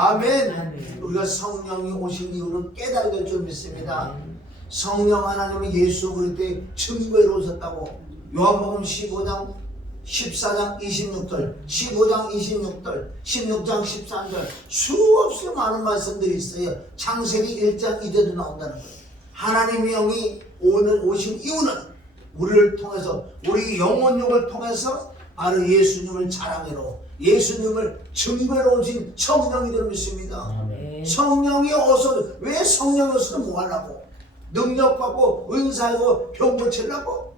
아멘. 우리가 성령이 오신 이유를 깨달게 될 줄 믿습니다. 성령 하나님이 예수 그리스도의 증거로 오셨다고 요한복음 15장 14장 26절, 15장 26절, 16장 13절 수없이 많은 말씀들이 있어요. 창세기 1장 2절도 나온다는 거예요. 하나님의 영이 오늘 오신 이유는 우리를 통해서, 우리 영혼육을 통해서 바로 예수님을 자랑으로, 예수님을 증거로 오신 성령이 될 믿습니다. 아멘. 성령이 어서, 왜 성령이 어서 뭐 하려고? 능력받고 은사하고 병 고치려고?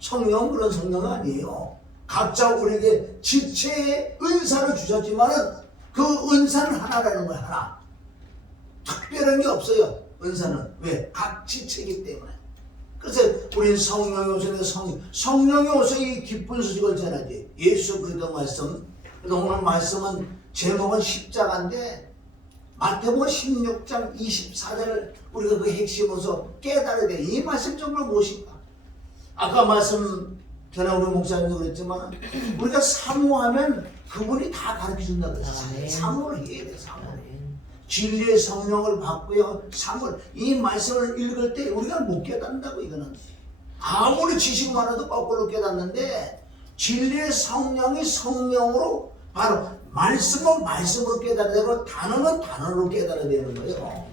성령은 그런 성령이 아니에요. 각자 우리에게 지체의 은사를 주셨지만은 그 은사는 하나라는 거야. 하나. 특별한 게 없어요. 은사는. 왜? 각 지체이기 때문에. 그래서 우리는 성령이 오셔서 성령이 오셔서 이 기쁜 소식을 전하지. 예수 그리스도 말씀. 그래서 오늘 말씀은 제목은 십자가인데 마태복음 16장 24절을 우리가 그 핵심으로서 깨달아야 돼. 이 말씀 정말 무엇인가? 아까 말씀 전에 우리 목사님도 그랬지만 우리가 사모하면 그분이 다 가르쳐준다고 그랬어요. 사모를 해야 돼. 사모를. 진리의 성령을 받고요. 사모를. 이 말씀을 읽을 때 우리가 못 깨닫는다고. 이거는 아무리 지식 많아도 거꾸로 깨닫는데 진리의 성령이 성령으로 바로 말씀은 말씀으로 깨달아야 되고 단어는 단어로 깨달아야 되는 거예요.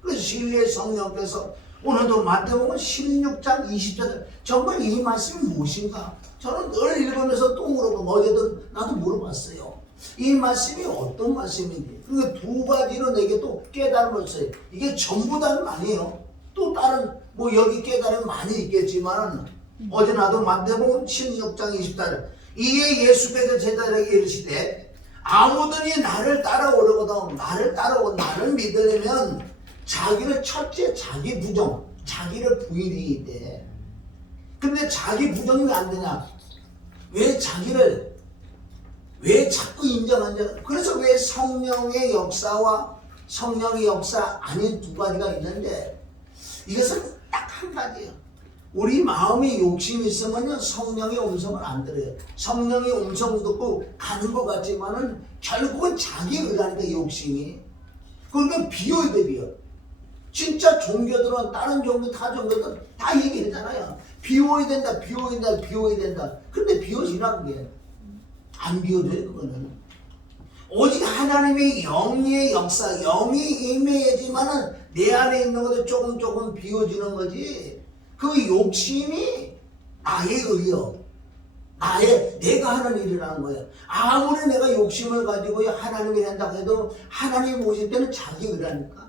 그래서 진리의 성령께서 오늘도 마태복음 16장 20절 정말 이 말씀이 무엇인가? 저는 늘 읽으면서 또 물어보고 어제도 나도 물어봤어요. 이 말씀이 어떤 말씀인지. 그러니까 두 가지로 내게 또 깨달음을 써요. 이게 전부 다는 아니에요. 또 다른 뭐 여기 깨달음이 많이 있겠지만 어제 나도 마태복음 16장 20절 이에 예수께서 제자들에게 이르시되 아무든지 나를 따라오려거든 나를 따라오고 나를 믿으려면 자기를 첫째 자기 부정, 자기를 부인해야 돼. 근데 자기 부정이 왜 안 되냐? 왜 자기를 왜 자꾸 인정하냐? 그래서 왜 성령의 역사와 성령의 역사 아닌 두 가지가 있는데 이것은 딱 한 가지예요. 우리 마음에 욕심이 있으면요 성령의 음성을 안 들어요. 성령의 음성 듣고 가는 것 같지만은 결국은 자기 의라니까 욕심이. 그러니까 비워야 돼 비워. 진짜 종교들은 다른 종교 다 종교들 다 얘기하잖아요. 비워야 된다, 비워야 된다, 비워야 된다. 근데 비워지라는 게 안 비워져요. 그거는 오직 하나님의 영의 역사, 영이 임해야지만은 내 안에 있는 것도 조금 비워지는 거지. 그 욕심이 나의 의요, 나의 내가 하는 일이라는 거예요. 아무리 내가 욕심을 가지고 하나님이 한다고 해도 하나님이 오실 때는 자기 의라니까.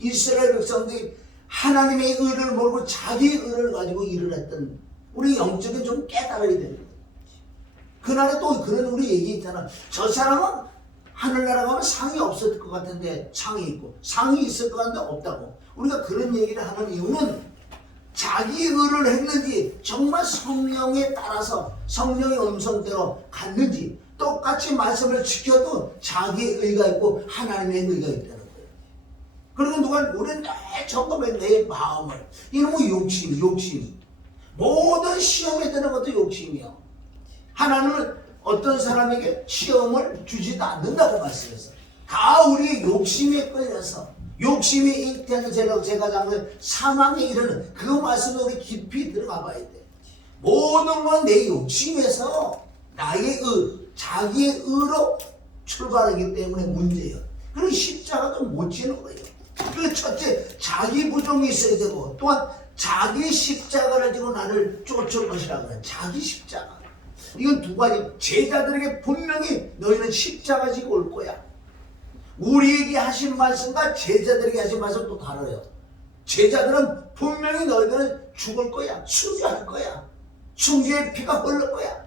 이스라엘 백성들이 하나님의 의를 모르고 자기 의를 가지고 일을 했던 우리 영적인 좀 깨달아야 되는 거예요. 그날에 또 그런 우리 얘기 있잖아. 저 사람은 하늘나라 가면 상이 없을 것 같은데 상이 있고 상이 있을 것 같은데 없다고. 우리가 그런 얘기를 하는 이유는 자기 의를 했는지 정말 성령에 따라서 성령의 음성대로 갔는지 똑같이 말씀을 지켜도 자기 의가 있고 하나님의 의가 있다는 거예요. 그리고 누가 우리는 내 점검해 내 마음을 이놈의 욕심 모든 시험에 드는 것도 욕심이요. 하나님은 어떤 사람에게 시험을 주지도 않는다고 말씀했어요. 다 우리의 욕심에 끌려서 욕심이 잉태하는 제가 장르 사망에 이르는 그 말씀을 우리 깊이 들어가 봐야 돼. 모든 건 내 욕심에서 나의 자기의 의로 출발하기 때문에 문제예요. 그리고 십자가도 못 지는 거예요. 그 첫째 자기 부정이 있어야 되고 또한 자기 십자가를 지고 나를 쫓을 것이라고 그래. 자기 십자가. 이건 두 가지. 제자들에게 분명히 너희는 십자가 지고 올 거야. 우리에게 하신 말씀과 제자들에게 하신 말씀 또 다르요. 제자들은 분명히 너희들은 죽을 거야. 순교할 거야. 순교의 피가 흘릴 거야.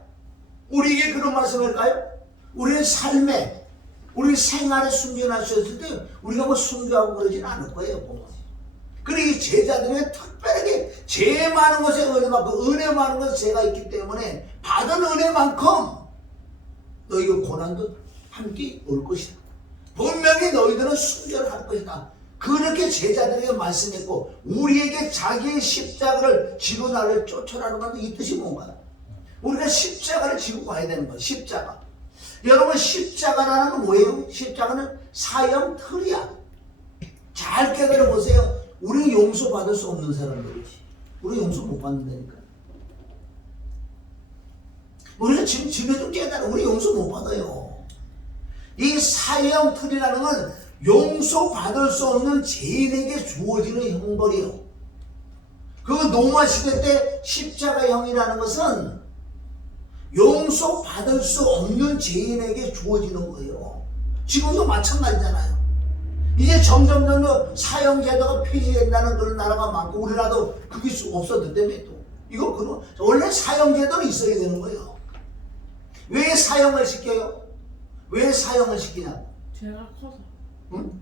우리에게 그런 말씀일까요? 우리의 삶에 우리 생활에 순교하셨을 때 우리가 뭐 순교하고 그러진 않을 거예요. 보면. 그리고 이 제자들은 특별하게 죄 많은 것에 은혜만큼 은혜 많은 것에 죄가 있기 때문에 받은 은혜만큼 너희가 고난도 함께 올 것이다. 분명히 너희들은 순교를 할 것이다. 그렇게 제자들에게 말씀했고 우리에게 자기의 십자가를 지고 나를 쫓아라는 건 이 뜻이 뭔가? 우리가 십자가를 지고 가야 되는 거야. 십자가. 여러분 십자가라는 건 뭐예요? 십자가는 사형 틀이야. 잘 깨달아 보세요. 우리 용서받을 수 없는 사람들이지. 우리 용서 못 받는다니까. 우리가 지금 집에 좀 깨달아. 우리 용서 못 받아요. 이 사형 틀이라는 건 용서받을 수 없는 죄인에게 주어지는 형벌이요. 그 노마 시대 때 십자가형이라는 것은 용서받을 수 없는 죄인에게 주어지는 거예요. 지금도 마찬가지잖아요. 이제 점점 사형제도가 폐지된다는 그런 나라가 많고 우리나라도 그게 없어졌다며 또. 이거 그럼 원래 사형제도는 있어야 되는 거예요. 왜 사형을 시켜요? 왜 사형을 시키냐? 죄가 커서. 응?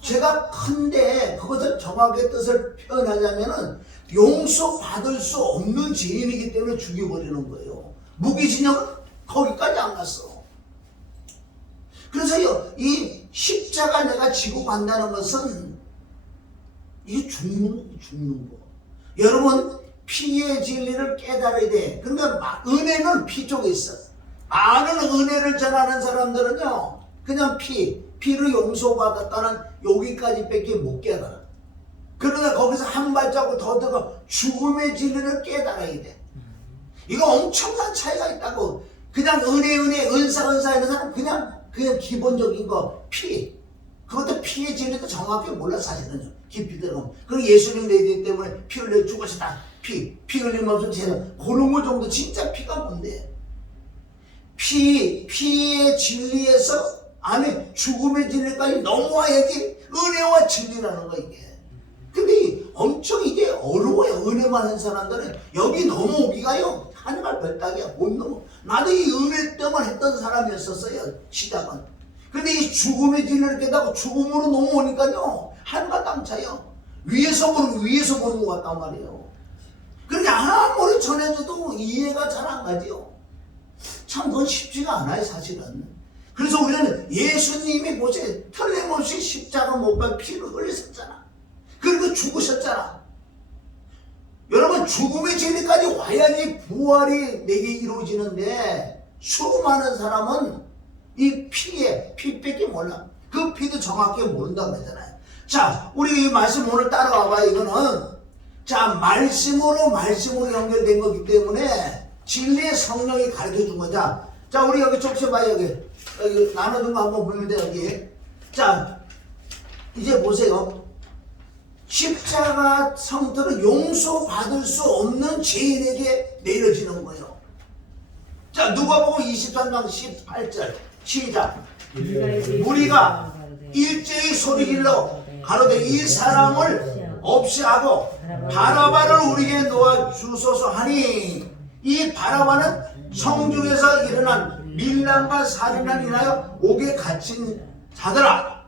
죄가 큰데 그것을 정확하게 뜻을 표현하자면은 용서받을 수 없는 죄인이기 때문에 죽여버리는 거예요. 무기징역은 거기까지 안 갔어. 그래서요, 이 십자가 내가 지고 간다는 것은 이게 죽는 거. 여러분, 피의 진리를 깨달아야 돼. 그러니까 은혜는 피 쪽에 있어. 많은 은혜를 전하는 사람들은요, 그냥 피를 용서받았다는 여기까지 밖에 못 깨달아. 그러나 거기서 한 발자국 더 들어가 죽음의 진리를 깨달아야 돼. 이거 엄청난 차이가 있다고. 그냥 은혜, 은사 하는 사람 그냥 기본적인 거, 그것도 피의 진리도 정확히 몰라, 사실은요. 깊이 들어가면. 그리고 예수님 내리 때문에 피 흘려 죽으시다. 피 흘리면 없으면 죄는. 그런 거 정도 진짜 피가 뭔데? 피의 진리에서 안에 죽음의 진리까지 넘어와야지 은혜와 진리라는 거, 이게. 근데 엄청 이게 어려워요. 은혜만 한 사람들은. 여기 넘어오기가요, 하늘과 별따기야. 못 넘어. 나도 이 은혜 때만 했던 사람이었었어요, 시작은. 근데 이 죽음의 진리를 깨닫고 죽음으로 넘어오니까요, 하늘과 땅 차요. 위에서 보는 것 같단 말이에요. 그러니까 아무리 전해줘도 이해가 잘 안 가지요. 참 그건 쉽지가 않아요, 사실은. 그래서 우리는 예수님이 보세요. 틀림없이 십자가 못 박혀 피를 흘리셨잖아. 그리고 죽으셨잖아. 여러분, 죽음의 진리까지 와야지 부활이 내게 이루어지는데 수많은 사람은 이 피밖에 몰라. 그 피도 정확히 모른다고 그러잖아요. 자, 우리 이 말씀 오늘 따라와봐요. 이거는 자, 말씀으로 연결된 거기 때문에 진리의 성령이 가르쳐준 거자. 자, 우리 여기 좁혀봐요. 여기 나눠준 거 한번 보면 돼. 여기. 자, 이제 보세요. 십자가 성토는 용서받을 수 없는 죄인에게 내려지는 거예요. 자, 누가복음 23장 18절 시작. 우리가 일제히 소리질러 가로되 이 사람을 없이 하고 바라바를 우리에게 놓아 주소서 하니, 이 바라바는 성중에서 일어난 밀란과 살인을 인하여 옥에 갇힌 자더라.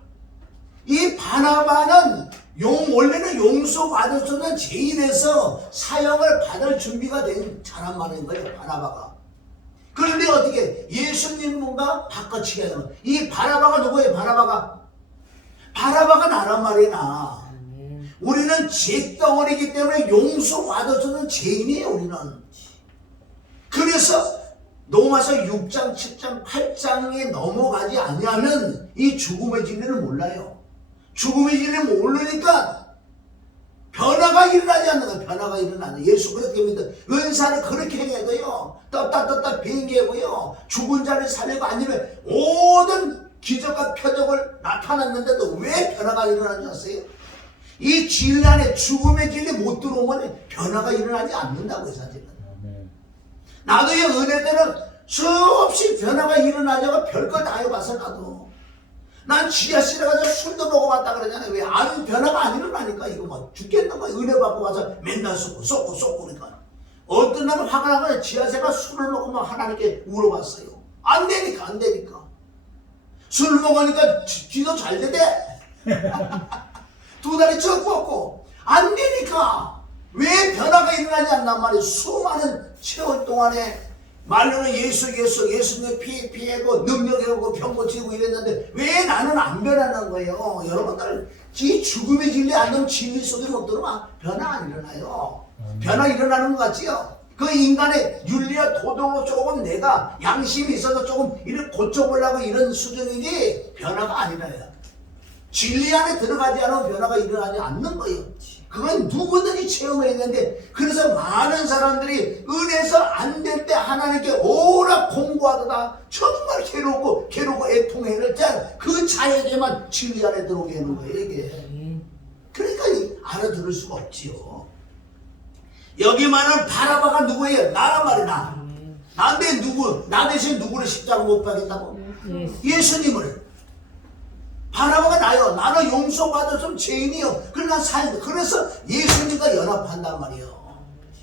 이 바나바는 원래는 용서받을 수 없는 죄인에서 사형을 받을 준비가 된 사람 말인 거예요, 바나바가. 그런데 어떻게 예수님 뭔가 바꿔치기 하는 거예요. 이 바나바가 누구예요? 바나바가 나란 말이나. 우리는 죄덩어리이기 때문에 용서받을 수 없는 죄인이에요, 우리는. 그래서 로마서 6장, 7장, 8장에 넘어가지 아니하면 이 죽음의 진리를 몰라요. 죽음의 진리를 모르니까 변화가 일어나지 않는 거예요. 변화가 일어나는. 예수 그렇게 믿어. 은사를 그렇게 해야 돼요. 떴다 비행기고요. 죽은 자를 살리고 아니면 모든 기적과 표적을 나타났는데도 왜 변화가 일어나지 않았어요? 이 진리 안에 죽음의 진리 못 들어오면 변화가 일어나지 않는다고요, 사실은. 나도 이 은혜들은 수없이 변화가 일어나자고 별걸 다 해봤어, 나도. 난 지하실에 가서 술도 먹어봤다 그러잖아요. 왜? 변화가 안 일어나니까 이거 뭐 죽겠는 거야. 은혜 받고 와서 맨날 쏟고 그러니까. 어떤 날은 화가 나면 지하실에 가서 술을 먹으면 하나님께 물어봤어요. 안 되니까. 술 먹으니까 쥐도 잘 되대. 두 다리 쭉 뻗고. 안 되니까. 왜 변화가 일어나지 않단 말이에요. 수많은 세월 동안에 말로는 예수님 피하고 능력하고 병 고치고 이랬는데 왜 나는 안 변하는 거예요? 여러분들 이 죽음의 진리 안 넣으면 진리 속에 못 들어와. 변화 안 일어나요. 변화 일어나는 것 같지요? 그 인간의 윤리와 도덕으로 조금 내가 양심이 있어서 조금 이를 고쳐보려고 이런 수준이지 변화가 아니라요. 진리 안에 들어가지 않으면 변화가 일어나지 않는 거예요. 그건 누구든지 체험해야 되는데, 그래서 많은 사람들이 은혜서 안 될 때 하나님께 오라 공부하다가 정말 괴롭고 애통해를 짠그 자에게만 진리 안에 들어오게 하는 거예요, 이게. 그러니까 알아들을 수가 없지요. 여기만은 바라바가 누구예요? 나란 말이야. 나인데 나 대신 누구를 십자가 못 박겠다고? 예수님을. 바라바가 나요. 나는 용서받았으면 죄인이요. 그래서 예수님과 연합한단 말이에요.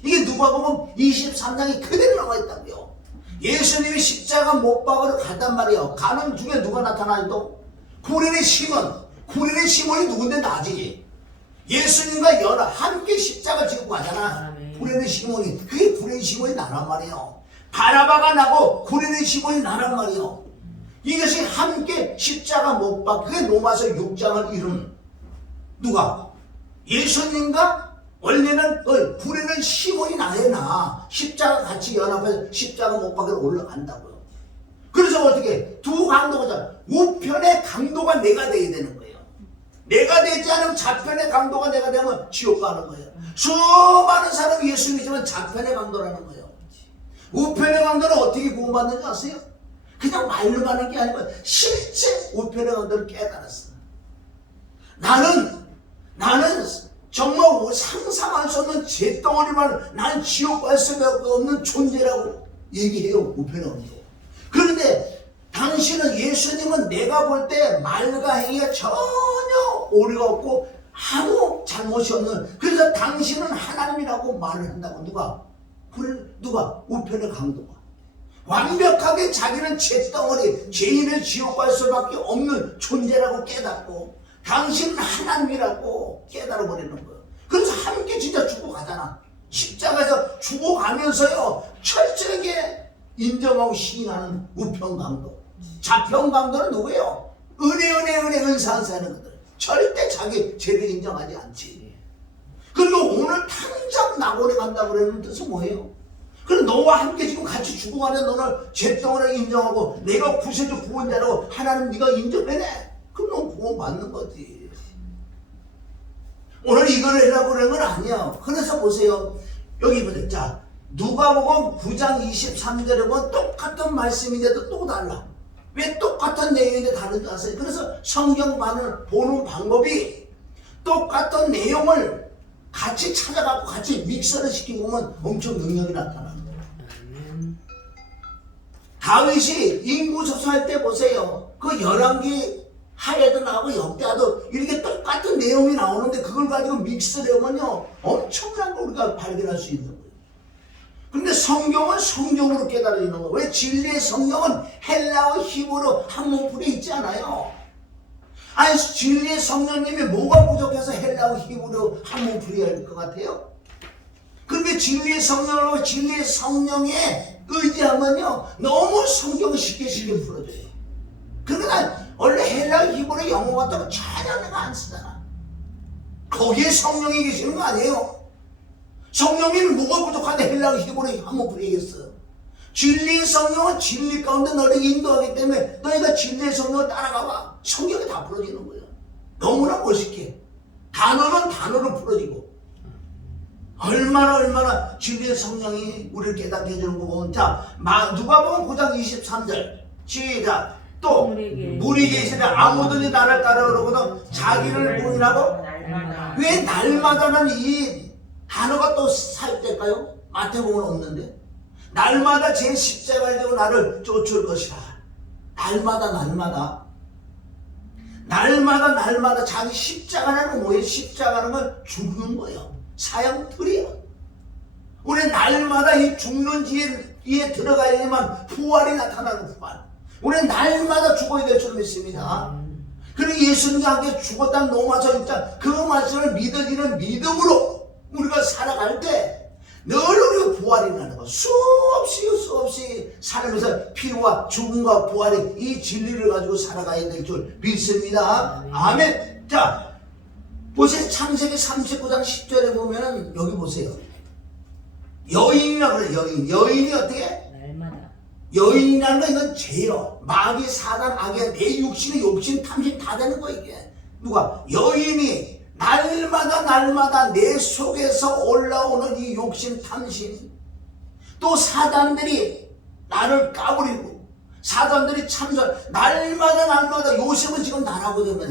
이게 누가 보면 23장이 그대로 나와 있다고요. 예수님이 십자가 못 박으러 갔단 말이에요. 가는 중에 누가 나타나도? 구레네 시몬. 구레네 시몬이 누군데 나지. 예수님과 함께 십자가 지고 가잖아. 구레네 시몬이. 그게 구레네 시몬이 나란 말이에요. 바라바가 나고 구레네 시몬이 나란 말이에요. 이것이 함께 십자가 못 박, 그게 로마서 6장을 이룬 누가? 예수님과 원래는 구레네 시몬이 나야 십자가 같이 연합해서 십자가 못 박으러 올라간다고요. 그래서 어떻게? 두 강도가 우편의 강도가 내가 돼야 되는 거예요. 내가 되지 않으면 좌편의 강도가 내가 되면 지옥 가는 거예요. 수많은 사람이 예수 믿지만 좌편의 강도라는 거예요. 우편의 강도는 어떻게 구원받는지 아세요? 그냥 말로 가는 게 아니고 실제 우편의 강도를 깨달았어. 나는 정말 상상할 수 없는 잿덩어리만 나는 지옥 갈 수밖에 없는 존재라고 얘기해요, 우편의 강도. 그런데 당신은 예수님은 내가 볼 때 말과 행위가 전혀 오류가 없고 아무 잘못이 없는, 그래서 당신은 하나님이라고 말을 한다고. 누가? 우편의 강도가. 완벽하게 자기는 잿덩어리, 죄인을 지옥 갈 수밖에 없는 존재라고 깨닫고 당신은 하나님이라고 깨달아버리는 거예요. 그래서 함께 진짜 죽고 가잖아. 십자가에서 죽어가면서요 철저하게 인정하고 시인하는 우편강도. 좌편강도는 누구예요? 은혜 은사하는 것들. 절대 자기 죄를 인정하지 않지. 그리고 오늘 당장 낙원에 간다고 그러는 뜻은 뭐예요? 그럼 너와 함께 지금 같이 죽어가는 너를 죄덩어리를 인정하고 내가 구세주 구원자라고 하나님 네가 인정해내. 그럼 너 구원 받는 거지. 오늘 이걸 해라고 그러는 건 아니야. 그래서 보세요. 여기 보세요. 자, 누가복음 9장 23절에 보면 똑같은 말씀인데도 또 달라. 왜 똑같은 내용인데 다른지 아세요? 그래서 성경만을 보는 방법이 똑같은 내용을 같이 찾아가고 같이 믹서를 시키고 보면 엄청 능력이 나타나는 거예요. 다윗이 인구조사할 때 보세요. 그 열왕기 하에도 나오고 역대하도 이렇게 똑같은 내용이 나오는데 그걸 가지고 믹스를 하면요 엄청난 걸 우리가 발견할 수 있는 거예요. 그런데 성경은 성경으로 깨달아지는 거예요. 왜? 진리의 성경은 헬라어 히브리어 한문풀이 있지 않아요. 아니 진리의 성령님이 뭐가 부족해서 헬라어 히브리어 한문풀이 할 것 같아요? 그런데 진리의 성령으로 진리의 성령에 의지하면요 너무 성경을 쉽게 풀어줘요. 그러나 원래 헬라어 히브리어 영어 같다고 전혀 내가 안 쓰잖아. 거기에 성령이 계시는 거 아니에요? 성령님이 뭐가 부족한데 헬라어 히브리어 한문풀이 얘기했어요. 진리의 성령은 진리 가운데 너를 인도하기 때문에 너희가 진리의 성령을 따라가봐. 성경이 다 풀어지는 거예요. 너무나 멋있게. 단어는 단어로 풀어지고. 얼마나 진리의 성령이 우리를 깨닫게 해주는 거고. 자, 누가복음 9장 23절. 시작. 또 무리에게 이르시되 아무든지 나를 따르거든 자기를 부인하고. 왜 날마다는 이 단어가 또 사용될까요? 마태복음은 없는데. 날마다 제 십자가를 지고 나를 쫓을 것이라. 날마다 자기 십자가라는 뭐예요? 십자가라는 건 죽는 거예요. 사형틀이에요. 우리 날마다 이 죽는 지에 들어가야지만 부활이 나타나는 부활. 우리 날마다 죽어야 될 줄 믿습니다. 그리고 예수님과 함께 죽었다는 로마서 6장 그 말씀을 믿어지는 믿음으로 우리가 살아갈 때 늘 우리가 부활이 나는 거. 수없이 살면서 피와 죽음과 부활의 이 진리를 가지고 살아가야 될 줄 믿습니다. 아멘. 자, 보세요. 창세기 39장 10절에 보면 여기 보세요. 여인이라고 그래. 여인이 어떻게? 날마다 여인이라는 건 이건 죄요. 마귀, 사단, 악의 내 육신의 욕심, 탐심 다 되는 거 이게. 누가? 여인이 날마다 내 속에서 올라오는 이 욕심, 탐심. 또 사단들이 나를 까부리고 사단들이 참설 날마다 요셉은 지금 나라거든요.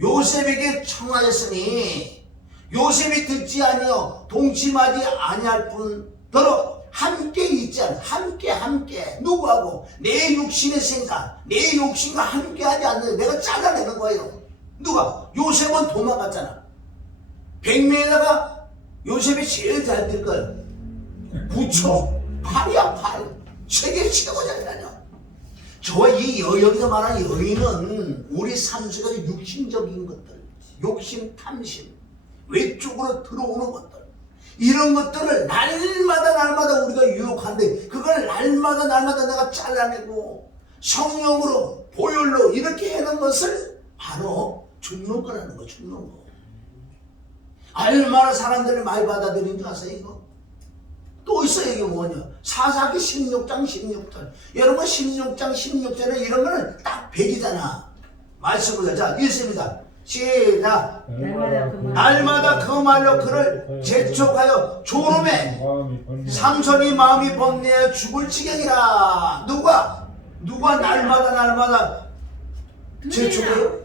요셉에게 청하였으니 요셉이 듣지 아니요 동침하지 아니할 뿐더러 함께 있지 않아. 함께 누구하고? 내 육신의 생각, 내 욕심과 함께하지 않는 내가 잘라내는 거예요. 누가? 요셉은 도망갔잖아. 100명에다가 요셉이 제일 잘 될 걸 9초 8이야 8. 세계 최고 잘 다녀. 여기서 말하는 여인은 우리 삶 속에 육신적인 것들, 욕심, 탐심, 외쪽으로 들어오는 것들, 이런 것들을 날마다 우리가 유혹하는데 그걸 날마다 내가 잘라내고 성령으로 보혈로 이렇게 해놓은 것을 바로 죽는 거라는 거. 죽는 거. 얼마나 사람들이 많이 받아들인 줄 아세요 이거? 또 있어요. 이게 뭐냐? 사사기 16장 16절. 여러분 16장 16절에 이런 거는 딱 100이잖아. 말씀을 자 읽습니다. 시작. 날마다 그 말로 그를 재촉하여 조름에 삼손이 마음이 번뇌하여 죽을 지경이라. 누가 날마다 재촉해요?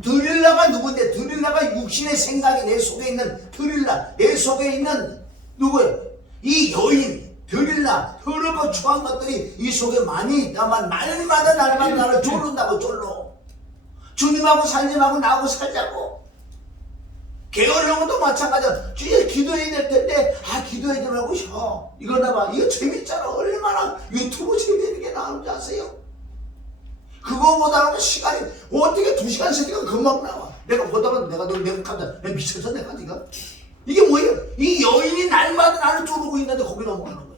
드릴라가 누군데? 드릴라가 육신의 생각이 내 속에 있는 드릴라, 내 속에 있는 누구예요? 이 여인 드릴라, 더럽고 추한 것들이 이 속에 많이 있다만 날마다 나를 졸른다고 졸로. 주님하고 살림하고 나하고 살자고. 게으른 것도 마찬가지야. 주여 기도해야 될 텐데 기도하지 말고 쉬어. 이거나 봐. 이거 재밌잖아. 얼마나 유튜브 재미있는 게 나오는지 아세요? 그거보다는 시간이 어떻게 2시간 3시간 금방 나와. 내가 보다가 내가 깜짝 내가 미쳐서 내가 네가 이게 뭐예요? 이 여인이 날마다 나를 쪼르고 있는데 거기 넘어가는 거예요.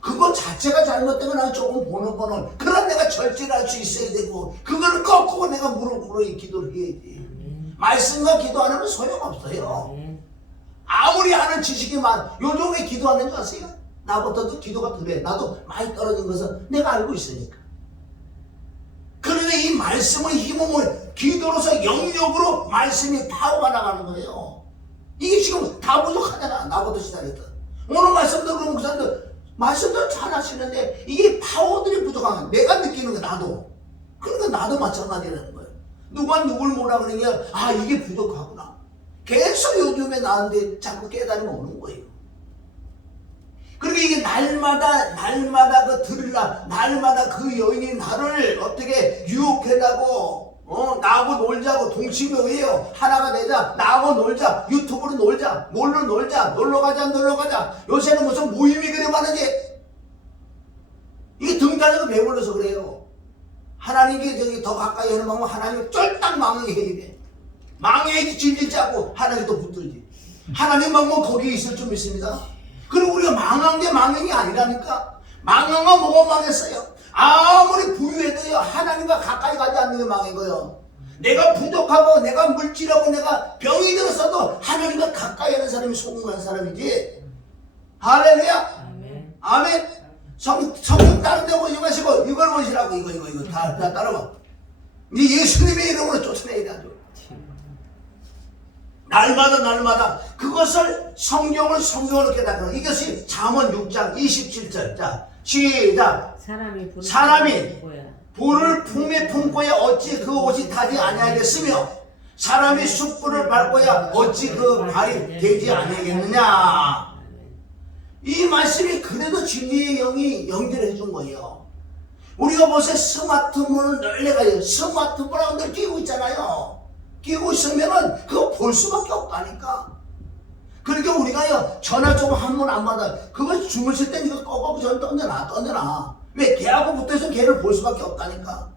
그거 자체가 잘못된 건 나는 조금 보는 거는 그럼 내가 절제를 할 수 있어야 되고 그거를 꺾고 내가 무릎 꿇어 기도를 해야지. 말씀과 기도 안 하면 소용없어요. 아무리 아는 지식이 요즘 왜 기도하는 줄 아세요? 나부터도 기도가 덜해. 나도 많이 떨어진 것은 내가 알고 있으니까. 그런데 이 말씀의 힘은 기도로서 영역으로 말씀이 파워가 나가는 거예요. 이게 지금 다 부족하잖아. 나부터 시작했다. 오늘 말씀도 그러면 그 사람들 말씀도 잘 하시는데 이게 파워들이 부족한 거야. 내가 느끼는 거 나도. 그러니까 나도 마찬가지라는 거예요. 누가 누굴 뭐라 그러냐. 이게 부족하구나. 계속 요즘에 나한테 자꾸 깨달음이 오는 거예요. 그러니까 이게 날마다 그 들으라, 날마다 그 여인이 나를 어떻게 유혹해다고, 나하고 놀자고, 동치묘예요. 하나가 되자, 나하고 놀자, 유튜브로 놀자, 뭘로 놀자, 놀러가자. 요새는 무슨 모임이 그래 많은지. 이게 등 따르고 배불러서 그래요. 하나님께 저기 더 가까이 하는 방법 하나님 쫄딱 망해야 돼. 망해야지 질질 짜고 하나님 또 붙들지. 하나님 방법 거기에 있을 줄 믿습니다. 그리고 우리가 망한 게 망행이 아니라니까. 망한 건 뭐가 망했어요? 아무리 부유해도요 하나님과 가까이 가지 않는 게 망한 거예요. 내가 부족하고 내가 물질하고 내가 병이 들었어도 하나님과 가까이 하는 사람이 성공한 사람이지. 할렐루야. 아멘. 성경 다른 데 보지 마시고 이걸 보시라고. 이거 다 따라봐. 이 예수님의 이름으로 쫓아내야 돼. 날마다 그것을 성경을 깨닫는 이것이 잠언 6장 27절. 자 시작. 사람이 불을 품에 품고야 어찌 그 옷이 타지 아니하겠으며 사람이 숯불을 밟고야 어찌 그 발이 되지 아니하겠느냐. 이 말씀이 그래도 진리의 영이 연결해 준 거예요. 우리가 보세요. 스마트폰을 늘 내가 스마트폰하고 늘 끼고 있잖아요. 끼고 있으면은 그거 볼 수밖에 없다니까. 그러니까 우리가요 전화 좀 한 번 안 받아. 그거 주무실 때 이거 꺼고 전 던져놔. 왜? 걔하고 붙어서 걔를 볼 수밖에 없다니까.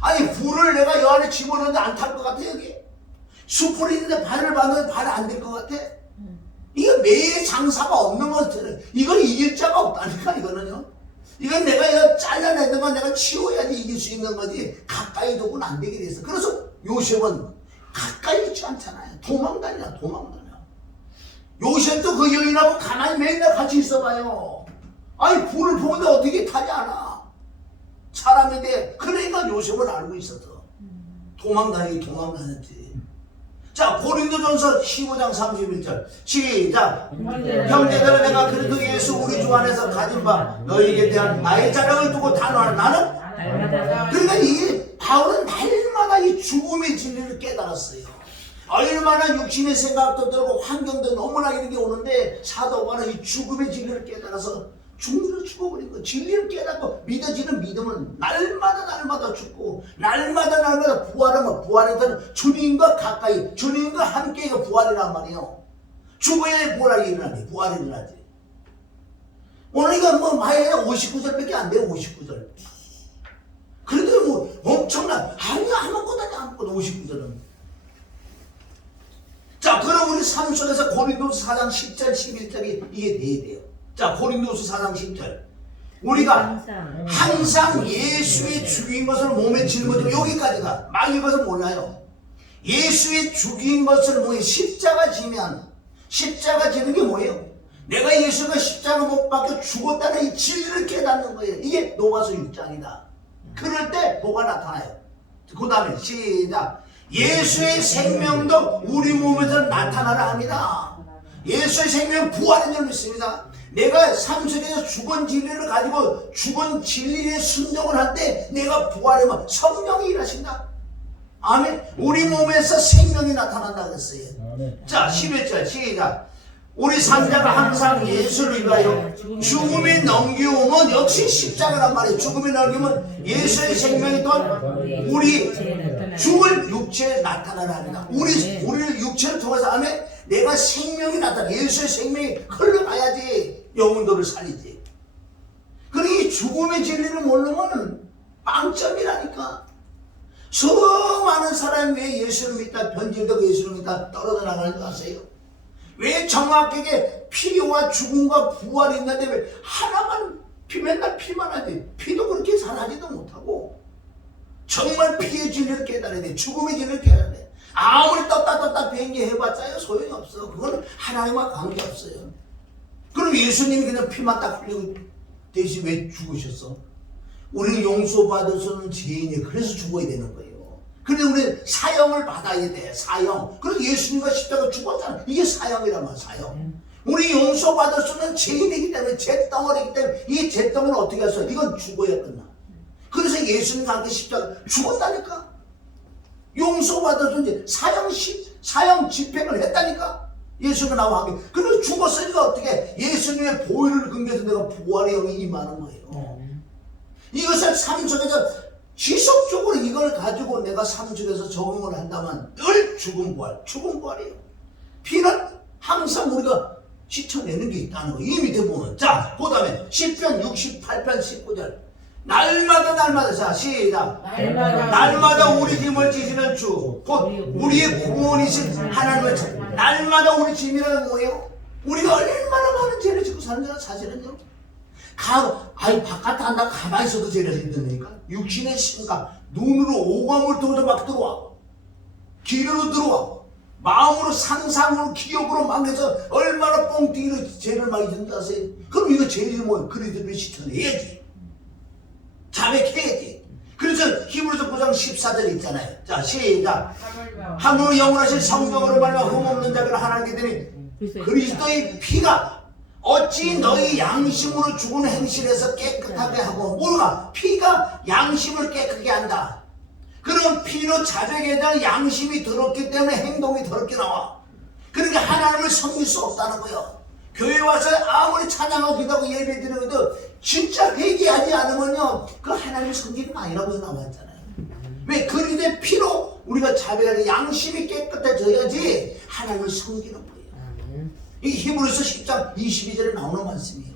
아니 불을 내가 여 안에 집어넣는데 안 탈 것 같아 여기. 숯불이 있는데 발을 받으면 발 안 될 것 같아. 이거 매일 장사가 없는 것들은 이건 이길 자가 없다니까. 이거는요. 이건 내가 이거 잘라내는 건 내가 치워야지 이길 수 있는 거지. 가까이 두고는 안 되게 돼서. 그래서 요셉은 가까이 있지 않잖아요. 도망다녀. 요셉도 그 여인하고 가만히 맨날 같이 있어봐요. 아니 불을 보는데 어떻게 타지 않아. 사람인데 그러니까 요셉을 알고 있었어. 도망다녔지. 자, 고린도전서 15장 31절 시작. 형제들아, 내가 그래도 예수 우리 주 안에서 가진 바 너희에게 대한 나의 자랑을 두고 단호하는 나는. 그러니까 이게 바울은 날마다 이 죽음의 진리를 깨달았어요. 얼마나 육신의 생각도 들고 환경도 너무나 이런 게 오는데 사도 바울은 이 죽음의 진리를 깨달아서 죽어버린 거. 진리를 깨닫고 믿어지는 믿음은 날마다 죽고 날마다 부활하면 부활했던 주님과 가까이 주님과 함께가 부활이란 말이에요. 죽어야 부활이 일어나지. 부활이 일어나지. 오늘 이거 뭐 마야는 59절밖에 안 돼요. 59절. 그래도 뭐 엄청난 아무것도 59절은. 자, 그럼 우리 삶 속에서 고린도서 4장 10절 11절이 이게 돼야 돼요. 자, 고린도서 4장 10절. 우리가 항상 예수의 죽인 것을 몸에 짊어지고 여기까지가 막 읽어서 몰라요. 예수의 죽인 것을 몸에 십자가 지면 십자가 지는 게 뭐예요? 내가 예수가 십자가 못 박혀 죽었다는 이 진리를 깨닫는 거예요. 이게 로마서 6장이다. 그럴 때 뭐가 나타나요? 그 다음에 시작. 예수의 생명도 우리 몸에서 나타나라 합니다. 예수의 생명은 부활인 줄 믿습니다. 내가 삶 속에서 죽은 진리를 가지고 죽은 진리에 순종을 할 때 내가 부활하면 성령이 일하신다. 아멘. 우리 몸에서 생명이 나타난다 그랬어요. 자, 11절 시작. 우리 산자가 항상 예수를 위하여 죽음에 넘겨오면 역시 십자가란 말이에요. 죽음에 넘기면 예수의 생명이 또한 우리 죽을 육체에 나타나라 합니다. 우리를 육체를 통해서 하면 내가 생명이 나타나. 예수의 생명이 흘러가야지 영혼들을 살리지. 그러니 이 죽음의 진리를 모르면 빵점이라니까. 수많은 사람이 왜 예수를 믿다 변질되고 예수를 믿다 떨어져 나가는 줄 아세요? 왜 정확하게 피와 죽음과 부활이 있는데 왜 하나만 맨날 피만 하지 피도 그렇게 잘하지도 못하고 정말 피의 진리를 깨달아야 돼. 죽음의 진리를 깨달아야 돼. 아무리 떴다 비행기 해봤자요 소용이 없어. 그건 하나님과 관계없어요. 그럼 예수님이 그냥 피만 딱 흘리고 대신 왜 죽으셨어? 우리는 용서받을 수 없는 죄인이에요. 그래서 죽어야 되는 거예요. 근데 우리는 사형을 받아야 돼. 사형. 그래서 예수님과 십자가 죽었잖아. 이게 사형이란 말이야. 사형. 우리 용서받을 수 없는 죄인이기 때문에 죄덩어리이기 때문에 이 죄덩어리를 어떻게 할 수 없어? 이건 죽어야 끝나. 그래서 예수님과 함께 십자가 죽었다니까. 용서받을 수 없는 사형 집행을 했다니까. 예수가 나와 함께. 그래서 죽었으니까 어떻게 예수님의 보혈을 근거해서 내가 부활의 영이 임하는 거예요. 이것을 삶 속에서 지속적으로 이걸 가지고 내가 삶 속에서 적용을 한다면 늘 죽음 부활이에요. 피는 항상 우리가 씻어내는 게 있다는 거. 이 밑에 보면 자, 그 다음에 시편 68편 19절 날마다 자 시작. 날마다 우리 짐을 지시는 주 곧 우리의 구원이신 하나님을 찾. 날마다 우리 짐이라는 뭐예요? 우리가 얼마나 많은 죄를 짓고 사는 사실은요. 바깥에 한다 가만히 있어도 죄를 짓는다니까. 육신의 생각, 눈으로 오감을 통해서 막 들어와. 귀로 들어와. 마음으로 상상으로 기억으로 막 해서 얼마나 뻥튀기로 죄를 많이 짓는다 하세요. 그럼 이거 죄를 뭐 그리스도를 씻어내야지. 자백해야지. 그래서 히브리서 9장 14절 있잖아요. 자, 시작. 하물며 영원하신 성령으로 말미암아 흠없는 자비를 하나님께 드린 그리스도의 피가 어찌 너희 양심으로 죽은 행실에서 깨끗하게 하고. 뭐가? 피가 양심을 깨끗하게 한다. 그럼 피로 자백에 대한 양심이 더럽기 때문에 행동이 더럽게 나와. 그러니까 하나님을 섬길 수 없다는 거예요. 교회 와서 아무리 찬양하고 기도하고 예배 드려도 진짜 회개하지 않으면요 그 하나님을 섬기는 거 아니라고 나왔잖아요. 왜? 그리스도의 피로 우리가 자백하는 양심이 깨끗해져야지 하나님을 섬기는 거예요. 이 히브리서 10장 22절에 나오는 말씀이에요.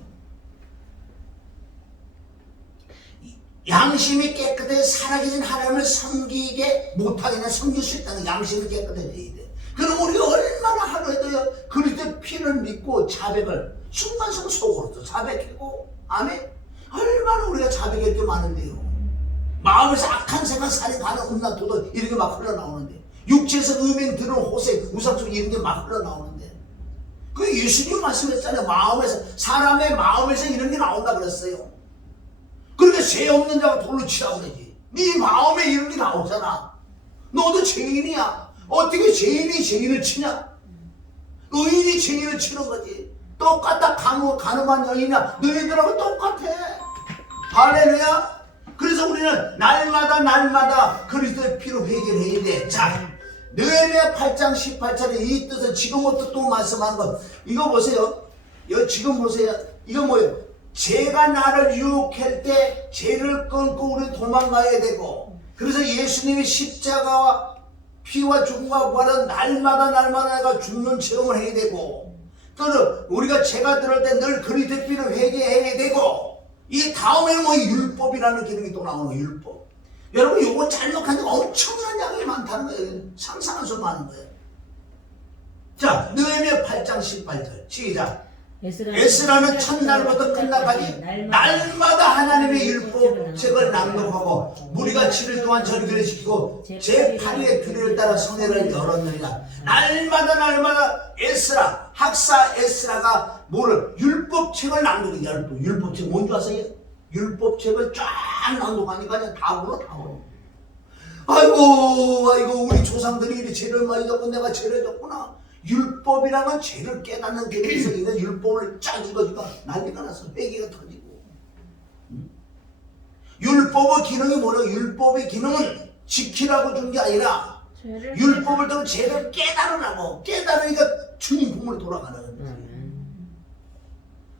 양심이 깨끗해 살아계신 하나님을 섬기게 못하겠냐. 섬길 수 있다는 양심이 깨끗해져야 돼. 그럼 우리가 얼마나 하루에도요 그리스도의 피를 믿고 자백을 순간순간 속으로도 자백하고. 아멘. 얼마나 우리가 자백할 게 많은데요. 마음에서 악한 생각, 살인, 가는, 음란, 도덕 이런 게 막 흘러나오는데, 육체에서 음행, 드러운 호색, 우상숭 이런 게 막 흘러나오는데, 그 예수님 말씀했잖아요. 마음에서, 사람의 마음에서 이런 게 나온다 그랬어요. 그러니까 죄 없는 자가 돌로 치라고 그러지. 네 마음에 이런 게 나오잖아. 너도 죄인이야. 어떻게 죄인이 죄인을 치냐? 의인이 죄인을 치는 거지. 똑같다. 가늠한 여인이야. 너희들하고 똑같아. 할렐루야. 그래서 우리는 날마다 그리스도의 피로 회개를 해야 돼. 자, 느헤미야 8장 18절에 이 뜻은 지금부터 또 말씀하는 것. 이거 보세요. 이거 지금 보세요. 이거 뭐예요? 죄가 나를 유혹할 때 죄를 끊고 우리 도망가야 되고, 그래서 예수님이 십자가와 피와 죽음과 부활은 날마다 내가 죽는 체험을 해야 되고, 또는 우리가 죄가 들을 때 늘 그리스도의 피를 회개해야 되고, 이 다음에는 뭐 율법이라는 기능이 또 나오는 거예요. 율법. 여러분 요거 잘못하니까 엄청난 양이 많다는 거예요. 상상할 수 많은 거예요. 자, 느헤미야 8장 18절 시작. 에스라는 첫날부터 끝날까지 날마다 하나님의 율법책을 낭독하고 무리가 7일 동안 절기를 지키고 제8일의 규례를 따라 성회를 열었느니라. 날마다 에스라, 학사 에스라가 뭐를 율법책을 낭독해요. 율법책 뭔지 아세요? 율법책을 쫙 낭독하니까 그냥 다 울어. 아이고 우리 조상들이 이리 죄를 많이 졌고 내가 죄를 졌구나. 율법이라면 죄를 깨닫는 기능이 있는데 율법을 쫙 읽어주니까 난리가 났어. 회개가 터지고. 율법의 기능이 뭐냐? 율법의 기능은 지키라고 준 게 아니라 율법을 통해 죄를 깨달으라고. 깨달으니까 주님 품으로 돌아가는 거예요.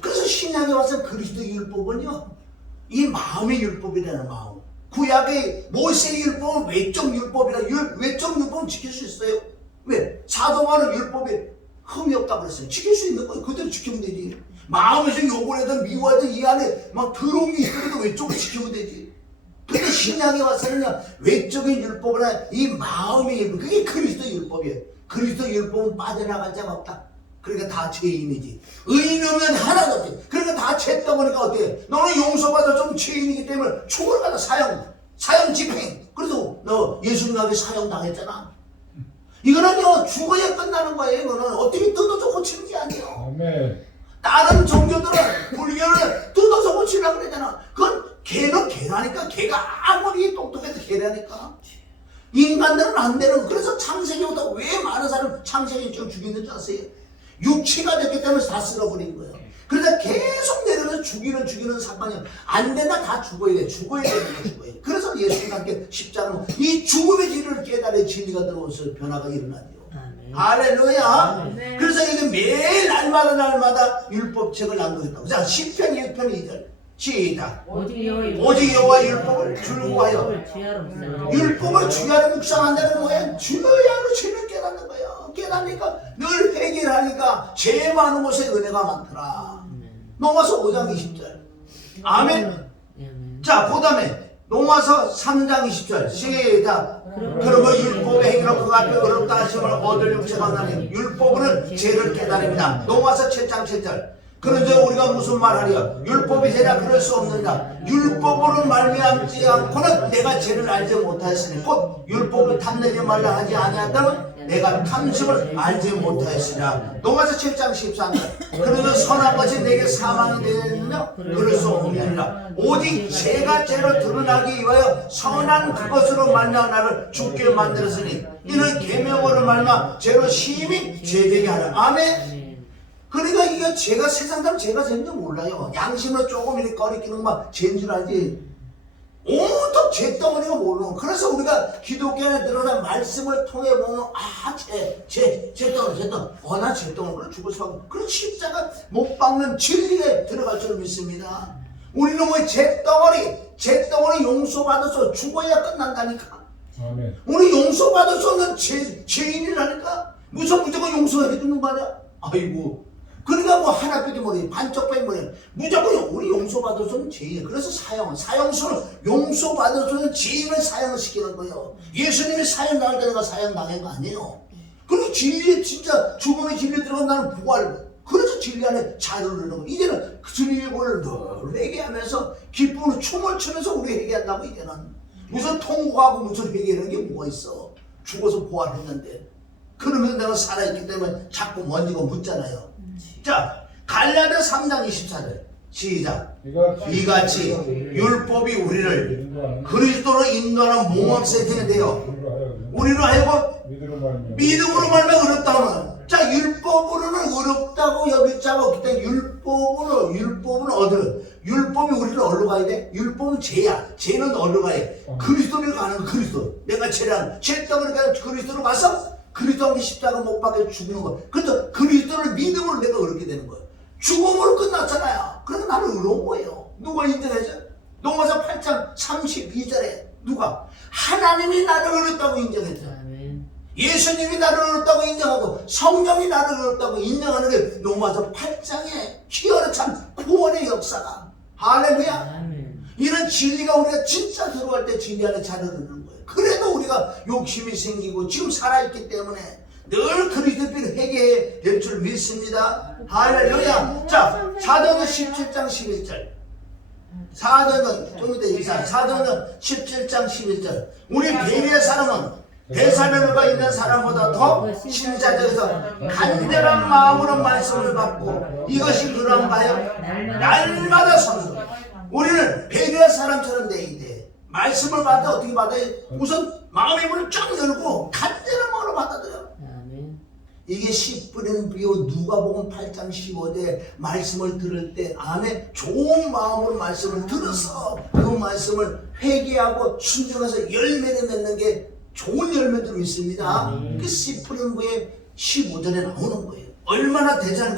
그래서 신약에 와서 그리스도의 율법은요, 이 마음의 율법이라는 마음. 구약의 모세의 율법은 외적 율법이라. 외적 율법은 지킬 수 있어요. 왜? 사도만은 율법에 흠이 없다고 그랬어요. 지킬 수 있는 거예요. 그대로 지키면 되지. 마음에서 욕을 하든 미워하든 이 안에 막 더러운 게 있어도 외적으로 지키면 되지. 근데 신약에 와서는요, 외적인 율법이나 이 마음의 율법, 그게 그리스도 율법이에요. 그리스도 율법은 빠져나갈 자가 없다. 그러니까 다 죄인이지. 의인이면 하나도 없지. 그러니까 다 죄덩어리가 어때? 너는 용서받아 좀 죄인이기 때문에 총을 받아 사형 집행. 그래서 너 예수님에게 사형 당했잖아. 이거는요, 죽어야 끝나는 거예요. 이거는 어떻게 뜯어서 고치는 게 아니에요. 아멘. 다른 종교들은, 불교는 뜯어서 고치려고 그러잖아. 그건 걔는 걔라니까. 걔가 아무리 똑똑해도 걔라니까. 인간들은 안 되는. 그래서 창세기보다 왜 많은 사람 창세기 좀 죽이는 줄 아세요? 육체가 됐기 때문에 다 쓸어버린 거예요. 그래서 계속 내려서 죽이는 사건이 안 된다. 다 죽어야 돼. 죽어야 돼. 그래서 예수님과 함께 십자가는 이 죽음의 진리를 깨달아 진리가 들어오면서 변화가 일어나죠. 할렐루야. 그래서 이게 매일 날마다 율법책을 낭독했다고. 자, 시편 1편 2절 시작. 오직 여호와 율법을 즐거워하여. 율법을 주야로 묵상한다는 거예요. 주야로 죄를 깨닫는 거예요. 깨닫으니까 늘 회개를 하니까 죄 많은 곳에 은혜가 많더라. 로마서 5장 20절. 아멘. 자, 그 다음에 로마서 3장 20절 시작. 그러면 율법의 행위로 그 앞에 어렵다 하심을 얻으려고 생각하니 율법은 죄를 깨달습니다. 로마서 7장 7절. 그런저 우리가 무슨 말하랴? 율법이 죄라 그럴 수 없느니라. 율법으로 말미암지 않고는 내가 죄를 알지 못하였으니 곧 율법을 탐내지 말라 하지 아니한다면 내가 탐심을 알지 못하였으리라. 로마서 7장 13절. 그런저 선한 것이 내게 사망이 되느냐? 그럴 수 없느니라. 오직 죄가 죄로 드러나기 위하여 선한 그것으로 말미암아 나를 죽게 만들었으니 이는 계명으로 말미암아 죄로 심히 죄되게 하라. 아멘. 그러니까 이게 죄가 세상 사람 죄가 죄인지 몰라요. 양심으로 조금 이렇게 꺼리끼는 막 죄인 줄 알지. 온통 죄덩어리가 모르는. 그래서 우리가 기독교 안에 들어간 말씀을 통해 보면 죄덩어리. 나 죄덩어리로 죽을 수밖에 없어. 그런 십자가 못 박는 진리에 들어갈 줄 믿습니다. 우리는 왜 죄덩어리 용서받아서 죽어야 끝난다니까. 아멘. 우리 용서받아서는 죄인이라니까. 무조건 용서해 주는 거 아니야? 아이고. 그러니까 뭐 하나 빼기 뭐니 반쪽 빼기 뭐니 무조건 우리 용서받아서는 죄인이에요. 그래서 사형수는 용서받아서는 죄인을 사형시키는 거예요. 예수님이 사형 당할 때 내가 사형 당한 거 아니에요. 그리고 진리에 진짜 죽음의 진리 들어간다는 부활. 그래서 진리 안에 자유를 누리는 거예요. 이제는 그 주님의 보를 늘 회개하면서 기쁨으로 춤을 추면서 우리 회개한다고. 이제는 무슨 통곡하고 무슨 회개하는 게 뭐가 있어. 죽어서 부활했는데. 그러면 내가 살아있기 때문에 자꾸 먼지가 묻잖아요. 자, 갈라디아 3장 24절 시작. 이같이 율법이 우리를 그리스도로 인도하는 몽합세에 되는데요, 우리로 하여금 믿음으로 말면 어렵다 하면, 자, 율법으로는 어렵다고 여길 자가 없기 때문에 율법은 어디로, 율법이 우리를 어디로 가야 돼? 율법은 죄야. 죄는 어디로 가야 돼? 그리스도로 가는 거. 그리스도. 내가 죄 때문에 그리스도로 가서 그리스도 함께 십자가 못 박혀 죽는 거. 그래서 그리스도를 믿음으로 내가 어렵게 되는 거예요. 죽음으로 끝났잖아요. 그러면 나는 어려운 거예요. 누가 인정하죠? 로마서 8장 32절에 누가? 하나님이 나를 어렵다고 인정했죠. 예수님이 나를 어렵다고 인정하고 성령이 나를 어렵다고 인정하는 게 로마서 8장의 희열의 참 구원의 역사가. 할렐루야. 이런 진리가 우리가 진짜 들어갈 때 진리 안에 자르는 거예요. 그래도 우리가 욕심이 생기고 지금 살아있기 때문에 늘 그리스도를 회개해야 될 줄 믿습니다. 할렐루야. 자, 사도행전 17장 11절. 사도행전 좀 이따 이사. 사도행전 17장 11절. 우리 베레아 사람은 데살로니가 있는 사람보다 더 신자적에서 간절한 마음으로 말씀을 받고 이것이 그러한 바요 날마다 성수. 우리는 베레아 사람처럼 돼야 돼. 말씀을 받아 어떻게 받아요? 우선 마음의 문을 쫙 열고 간절한 마음으로 받아들여. 이게 씨 뿌리는 비유 누가복음 8장 15절 말씀을 들을 때 안에 좋은 마음으로 말씀을 들어서 그 말씀을 회개하고 순종해서 열매를 맺는 게 좋은 열매들이 있습니다. 그 씨 뿌리는 부에 15절에 나오는 거예요. 얼마나 대단한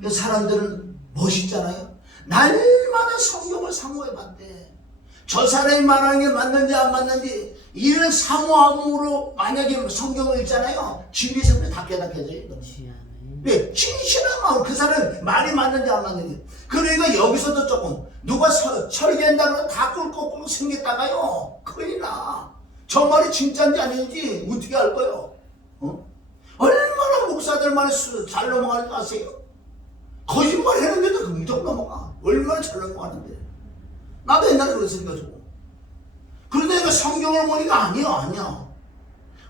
그 사람들은 멋있잖아요. 날마다 성경을 상고해 봤대. 저 사람이 말하는 게 맞는지 안 맞는지 이런 사모함으로 만약에 성경을 읽잖아요. 진리성이 다 깨닫혀져요. 왜? 진실한 마음. 그 사람 말이 맞는지 안 맞는지. 그러니까 여기서도 조금 누가 설계한다고 해서 다 꿀꺽꿀꺽 생겼다가요 큰일 나. 저 말이 진짜인지 아닌지 어떻게 알 거예요? 얼마나 목사들 말이 잘 넘어가는지 아세요? 거짓말 했는데도 금방 넘어가. 얼마나 잘 넘어가는데. 나도 옛날에 그랬으니까 저거. 그런데 내가 성경을 보니까 아니야.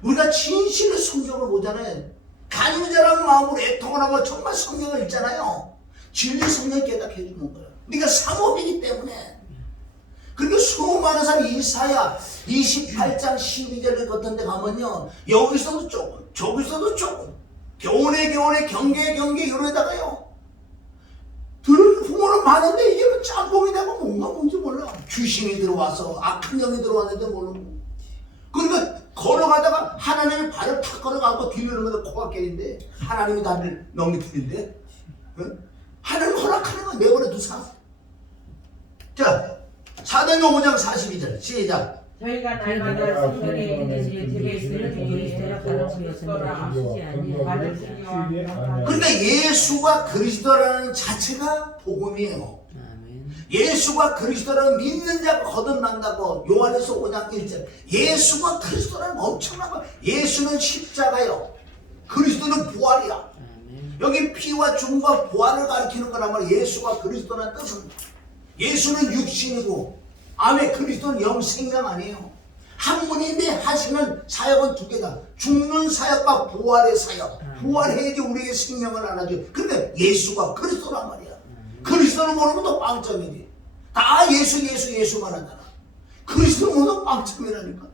우리가 진실의 성경을 보잖아요. 간절한 마음으로 애통을 하고 정말 성경을 읽잖아요. 진리 성경 깨닫게 해주는 거예요. 네가 사모이기 때문에. 그리고 수많은 사람 이사야 28장 12절 같은 데 가면요, 여기서도 조금 저기서도 조금 교훈에 경계에 이러다가요 들은 부모는 많은데 이게 뭐 짬뽕이 되고 뭔지 몰라. 귀신이 들어와서 악한 영이 들어왔는데 모르고. 그러니까 걸어가다가 하나님의 발을 탁 걸어가고 뒤누르면 코가 깨진데 하나님이 나를 넘기는데 하나님 허락하는 건 내버려 두사. 자, 사도행전 5장 42절 시작. 저희가 날마다 성전에 이르듯이 들에서는 그리스도라 가르치셨으니 그러니까 예수가 그리스도라는 자체가 복음이에요. 예수가 그리스도라는 믿는 자가 거듭난다고 요한에서 5장 1절. 예수가 그리스도라는 엄청난 거. 예수는 십자가요. 그리스도는 부활이야. 여기 피와 죽음과 부활을 가리키는 거란 말이야. 예수가 그리스도라는 뜻은. 예수는 육신이고 아멘. 그리스도는 영생명 아니에요. 한 분인데 하시는 사역은 두 개다. 죽는 사역과 부활의 사역. 부활해야지 우리에게 생명을 안아줘. 근데 예수가 그리스도란 말이야. 그리스도를 모르면 또 빵점이지. 다 예수만 하잖아. 그리스도를 모르면 빵점이라니까.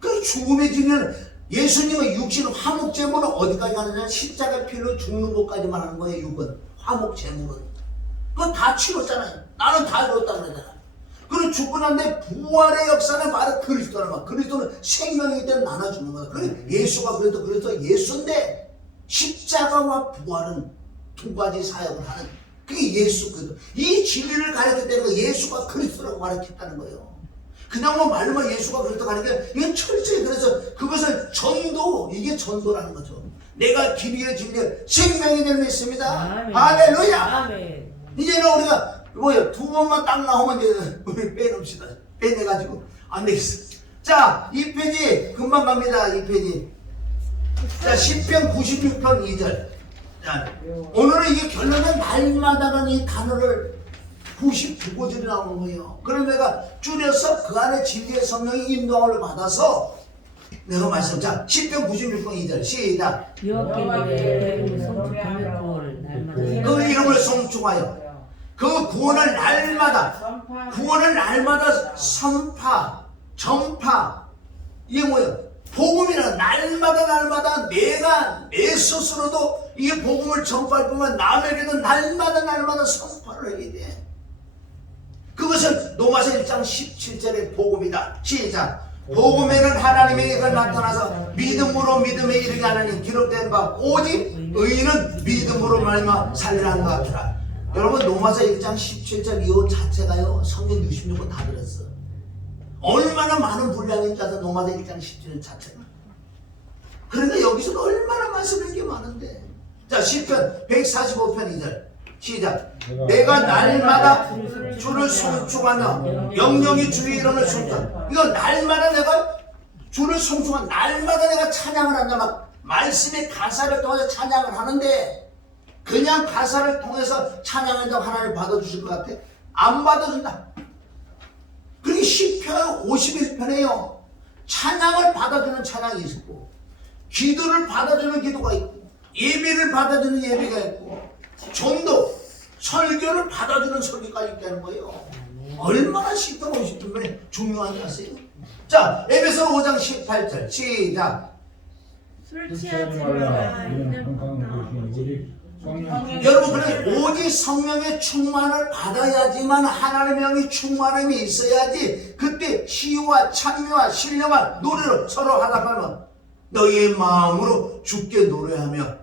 그 죽음의 진리는 예수님의 육신 화목제물은 어디까지 가느냐? 십자가 피로 죽는 것까지만 하는 거예요. 육은 화목제물은. 그건 다 치렀잖아요. 나는 다 이뤘다 그러잖아. 그리고 죽고 난데 부활의 역사는 바로 그리스도란 말이야. 그리스도는 생명이기 때문에 나눠주는 거야. 그래서 예수가 그래서 예수인데 십자가와 부활은 두 가지 사역을 하는, 그게 예수. 이 진리를 가르칠 때는 예수가 그리스도라고 가르쳤다는 거예요. 그냥 뭐 말로만 예수가 그리스도 가르쳐, 이건 철저히. 그래서 그것을 전도, 이게 전도라는 거죠. 내가 길이여 진리여 생명이 될 믿습니다. 할렐루야. 아멘. 이제는 우리가 뭐요, 두 번만 딱 나오면 이제 우리 빼놓읍시다. 빼내가지고 안 되겠어. 자, 이 페이지 금방 갑니다. 이 페이지. 자, 10편 96편 2절. 자, 오늘은 이게 결론은 날마다는 이 단어를 99구절이 나오는 거예요. 그럼 내가 줄여서 그 안에 진리의 성령의 인도함을 받아서 내가 말씀. 자, 10편 96편 2절 시작. 여호와께 성축하며 구원을 날마다 그 이름을 송축하여 그 구원을 날마다 선파, 전파. 이게 뭐예요? 복음이란 날마다 내가 내 스스로도 이 복음을 전파할 뿐만 남에게도 날마다 선파를 해야 돼. 그것은 로마서 1장 17절의 복음이다. 시작. 복음에는 하나님의 의가 나타나서 믿음으로 믿음에 이르게 하나니 기록된 바 오직 의인은 믿음으로 말미암아 살리라는 것 같더라. 여러분 로마서 1장 17절 이호 자체가요 성경 66권 다 들었어. 얼마나 많은 분량인지 아세요? 로마서 1장 17절 자체가. 그러니까 여기서는 얼마나 말씀드린 게 많은데. 자, 시편 145편 2절 시작. 내가 날마다 주를 송축하며 영영이 주의 이름을 송축하며. 이거 날마다 내가 주를 송축하며 날마다 내가 찬양을 한다. 막 말씀의 가사를 통해서 찬양을 하는데 그냥 가사를 통해서 찬양한다고 하나님 받아주실 것 같아? 안 받아준다. 그게 시편 51편에요 찬양을 받아주는 찬양이 있고 기도를 받아주는 기도가 있고 예배를 받아주는 예배가 있고 전도, 설교를 받아주는 설교가 있다는 거예요. 얼마나 시편 50편에 중요한지 아세요? 자, 에베소 5장 18절 시작. 술 취하지 말라. 여러분 그래 오직 성령의 충만을 받아야지만 하나님의 영이 충만함이 있어야지 그때 시와 찬미와 신령한 노래로 서로 하답하면 너희의 마음으로 주께 노래하며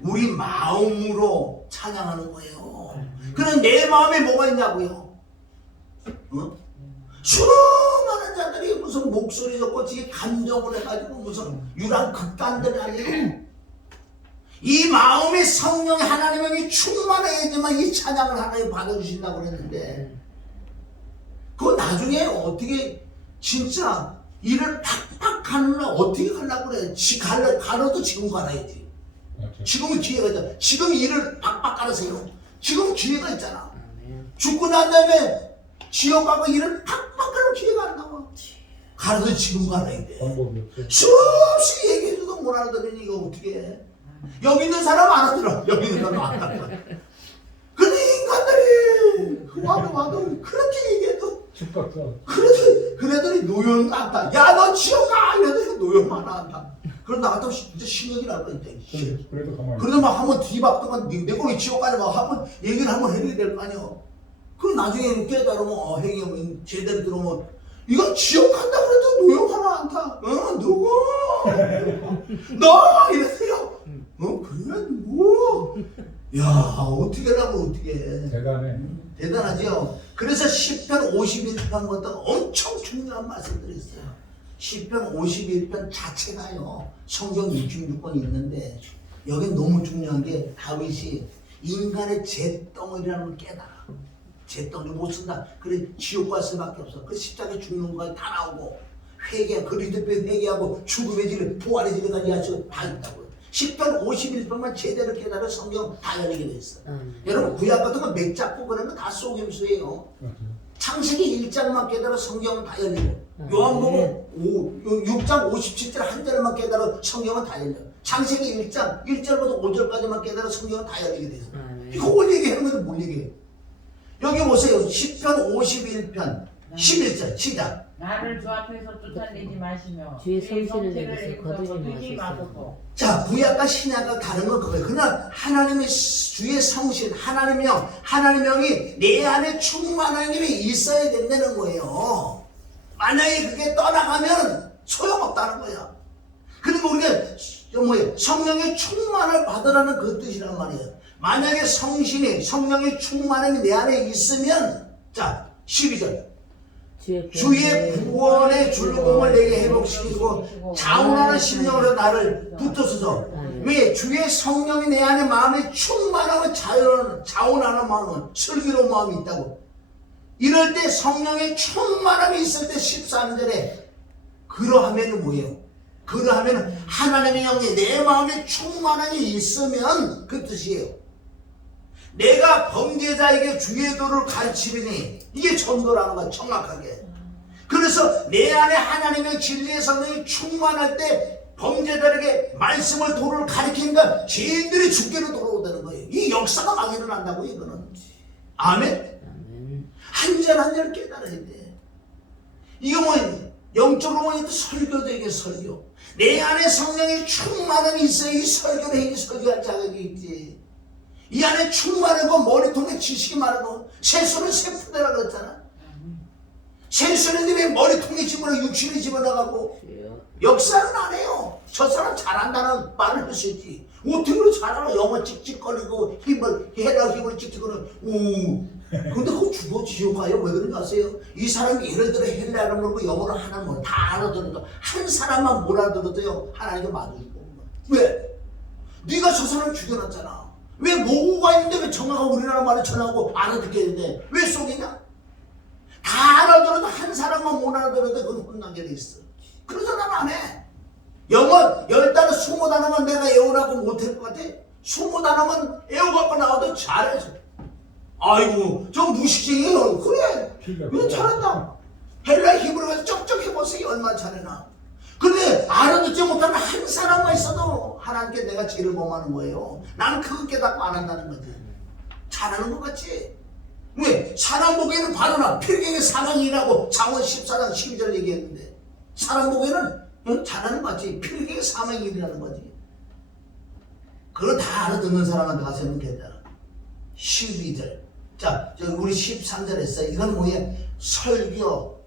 우리 마음으로 찬양하는 거예요. 그럼 내 마음에 뭐가 있냐고요? 수많은 자들이 무슨 목소리 좋고 지금 감정을 해가지고 무슨 유랑 극단들 아니에요. 이 마음에 성령의 하나님의 충만해야지만 이 찬양을 하나님 받아주신다고 그랬는데 그거 나중에 어떻게 진짜 일을 팍팍 하느라 어떻게 가려고 그래. 가려도 지금 가야지. 지금은 기회가 있잖아. 지금 일을 팍팍 깔으세요. 지금 기회가 있잖아. 죽고 난 다음에 지옥 가고 일을 팍팍 깔을 기회가 안 나와. 가려도 지금 가야 돼. 수없이 얘기해줘도 못 알아들으니 이거 어떻게 해. 여기 있는 사람 알아들어. 여기 있는 사람 알아들어. 근데 인간들이 와도 그렇게 얘기해도 그래도 노용 안다. 야 너 지옥 가 이래도 노용 하나 안다. 그럼 나도 진짜 신경이 날 거니까. 그래도 막 한번 뒤바꾸면 내 거기 지옥 가지 막 한번 얘기를 한번 해야 될 거 아니야. 그럼 나중에 깨달으면 행위하면 제대로 들어오면 이건 지옥 간다 그래도 노용 하나 안다. 누구? 너 이랬어요. 그래 뭐? 야 어떻게 하려고 어떻게 해. 대단하죠. 그래서 10편 51편부터 엄청 중요한 말씀들이 있어요. 10편 51편 자체가요 성경 66권이 있는데 여긴 너무 중요한 게 다윗이 인간의 잿덩어리라는 걸 깨달아. 잿덩어리 못 쓴다. 그래 지옥 갈 수밖에 없어. 그 십자가에 죽는 거에 다 나오고 회개 그리스도께 회개하고 죽음의 질을 부활의 질을 가지고 다 있다고요. 10편 51편만 제대로 깨달아 성경 다 열리게 돼 있어. 여러분 구약 같은 거 몇 잡고 그런 거 다 속임수예요. 창세기 1장만 깨달아 성경은 다 열리고 요한복음 6장 57절 한 절만 깨달아 성경은 다 열려. 창세기 1장 1절부터 5절까지만 깨달아 성경은 다 열리게 돼 있어. 이걸 얘기하는 건데 뭘 얘기해. 여기 보세요. 10편 51편 11절 시작. 나를 주 앞에서 쫓아내지 마시며 주의 성실을 내게서 거두지 마소서. 자, 구약과 신약과 다른 건 그거예요. 그러나 하나님의 주의 성실, 하나님의 영, 하나님의 영이 내 안에 충만한 힘이 있어야 된다는 거예요. 만약에 그게 떠나가면 소용없다는 거야. 그리고 우리가 성령의 충만을 받으라는 그 뜻이란 말이에요. 만약에 성령의 충만함이 내 안에 있으면 자, 12절 주의 구원의 줄공을 내게 회복시키고 자원하는 심령으로 나를 붙들어서 왜 주의 성령이 내 안에 마음에 충만하고 자원하는 마음은 슬기로운 마음이 있다고. 이럴 때 성령의 충만함이 있을 때 13절에 그러하면 뭐예요? 그러하면 하나님의 영이 내 마음에 충만함이 있으면 그 뜻이에요. 내가 범죄자에게 주의 도를 가르치리니 이게 전도라는 거야. 정확하게 그래서 내 안에 하나님의 진리의 성령이 충만할 때 범죄자에게 말씀을 도를 가리키니까 죄인들이 죽게로 돌아오다는 거예요. 이 역사가 막 일어난다고 이거는. 아멘. 아멘. 한 절 한 절 깨달아야 돼. 이거 뭐 영적으로 보니까 설교도 이게 설교. 내 안에 성령이 충만함이 있어야 이 설교를 해, 이 설교할 자격이 있지. 이 안에 충만하고 머리통에 지식이 많고 세수는 세푸대라 그랬잖아. 세수는 왜 머리통에 집어넣어 육신에 집어넣어가고 주여. 역사는 안 해요. 저 사람 잘한다는 말을 할 수 있지. 어떻게 그렇게 잘하나 영어 찍찍거리고 힘을 해라 힘을 찍찍거리고 오. 근데 그거 죽어 지옥 가요. 왜 그런지 아세요? 이 사람이 예를 들어 헬라를 모르고 영어를 하나 뭐 다 알아들어도 한 사람만 못 알아들어도요 하나님께 맞아주고. 왜? 네가 저 사람 죽여놨잖아. 왜 모국가 있는데 왜 정확하게 우리나라 말을 전하고 알아듣게 되는데 왜 속이냐? 다 알아들어도 한 사람만 못 알아들어도 그건 혼나게 돼 있어. 그런 사람 안 해. 영어 10단어 20단어만 내가 외우라고 못할 것 같아? 20단어만 외워갖고 나와도 잘해서. 아이고 저 무식쟁이에요. 그래 이거 잘한다. 헬라 히브리어 가서 쩍쩍 해보세요. 얼마나 잘해나. 근데 알아듣지 못하는 한 사람만 있어도 하나님께 내가 죄를 범하는 거예요. 나는 그거 깨닫고 안 한다는 거지. 잘하는 것 같지? 왜? 사람 보기에는 바로나 필경의 사망이라고 장원 14장 12절 얘기했는데 사람 보기에는 잘하는 거 같지. 필경의 사망이라는 거지. 그걸 다 알아듣는 사람한테 가서 하면 괜찮아. 12절. 자, 우리 13절 했어요. 이건 뭐야? 설교,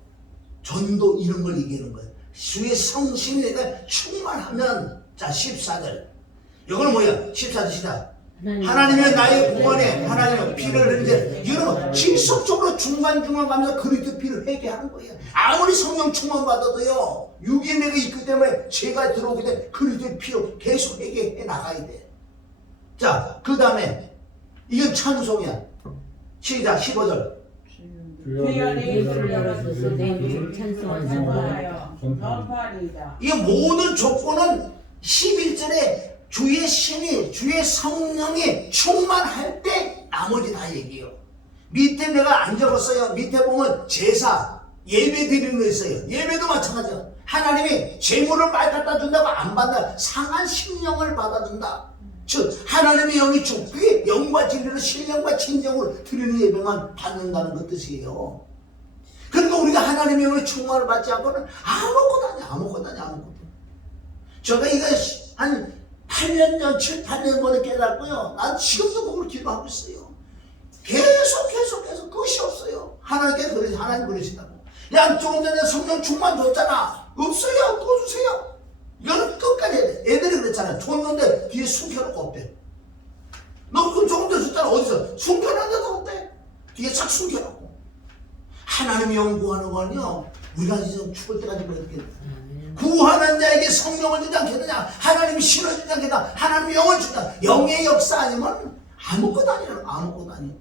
전도 이런 걸 얘기하는 거예요. 주의 성심이 내가 충만하면 자 14절. 이거는 뭐야? 14절 시작. 하나님의 나의 구원에 하나님의 피를 흘리는데 여러분 지속적으로 중간중간 가면서 그리스도 피를 회개하는 거예요. 아무리 성령 충만 받아도요 육이 내가 있기 때문에 죄가 들어오기 때문에 그리스도의 피로 계속 회개해 나가야 돼. 자, 그 다음에 이건 찬송이야. 시작 15절. 주여 내 입을 열어주소 내 입을 찬송하여 찬송하여 전파리이다. 이 모든 조건은 11절에 주의 신이 주의 성령이 충만할 때 나머지 다 얘기해요. 밑에 내가 안 적었어요. 밑에 보면 제사 예배 드리는 거 있어요. 예배도 마찬가지야. 하나님이 재물을 말 갖다 준다고 안 받는다. 상한 심령을 받아준다. 즉 하나님의 영이 그게 영과 진리로 신령과 진정으로 드리는 예배만 받는다는 그 뜻이에요. 그러니까 우리가 하나님의 영의 충만을 받지 않고는 아무것도 아니야. 제가 이거 한 8년 전, 7, 8년 전에 깨닫고요. 난 지금도 그걸 기도하고 있어요. 계속 끝이 없어요. 하나님께 그러시, 하나님 그러시다고. 야, 조금 전에 성령 충만 줬잖아. 없어요. 또 주세요. 이거는 끝까지 해야 돼. 애들이 그랬잖아요. 줬는데 뒤에 숨겨놓고 없대. 너 그럼 조금 전에 줬잖아. 어디서? 숨겨놨는데도 없대. 뒤에 착 숨겨놓고. 하나님이 연구하는 거는요. 우리가 이제 죽을 때까지 그렇게 구하는 자에게 성령을 주지 않겠느냐. 하나님이 신을 주지 않겠다. 하나님이 영을 준다. 영의 역사 아니면 아무것도 아니에요.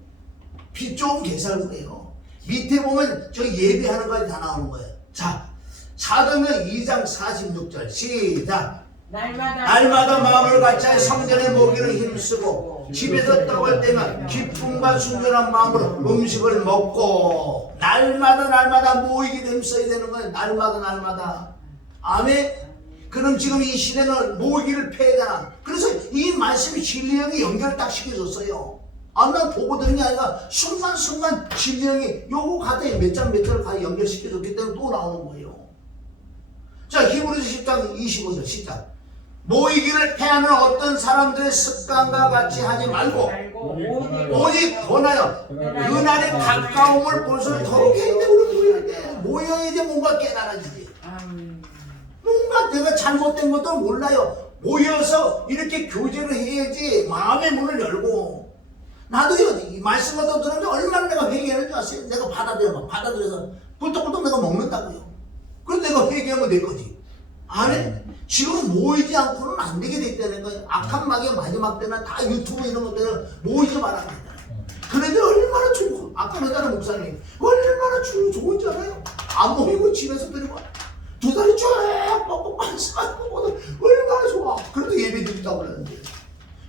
비 좋은 계산이에요. 밑에 보면 저 예배하는 거에 다 나오는 거예요. 자, 사도행전 2장 46절 시작. 날마다 마음을 같이 성전에 모기를 힘쓰고 집에서 떡을 떼면 기쁨과 순전한 마음으로 음식을 먹고 날마다 모이게 힘써야 되는 거예요. 날마다. 아멘. 그럼 지금 이 시대는 모이기를 폐해잖아. 그래서 이 말씀이 진리형이 연결을 딱 시켜줬어요. 난 보고 들은 게 아니라 순간 진리형이 요거 가다에 몇 장을 가 연결시켜줬기 때문에 또 나오는 거예요. 자, 히브리서 10장 25절 시작. 모이기를 패하는 어떤 사람들의 습관과 같이 하지 말고 오직 권하여 그날의 가까움을 볼수록 더욱 해야 돼. 우리 모여야 돼. 뭔가 깨달아지지. 뭔가 내가 잘못된 것도 몰라요. 모여서 이렇게 교제를 해야지 마음의 문을 열고. 나도요, 이 말씀 갖다 들으면 얼마나 내가 회개하는 줄 아세요? 내가 받아들여서 꿀떡꿀떡 내가 먹는다고요. 그럼 내가 회개하면 내 거지. 아니, 지금 모이지 않고는 안 되게 돼 있다는 거예요. 악한 마귀의 마지막 때는 다 유튜브 이런 것들은 모이지 말아야 된다. 그런데 얼마나 좋고, 아까 그랬잖아요, 목사님. 얼마나 좋은 줄 알아요? 안 모이고 집에서 드리고. 두 다리 쭉 뻗고 반사하고 얼마나 좋아. 그래도 예배 드린다고 그러는데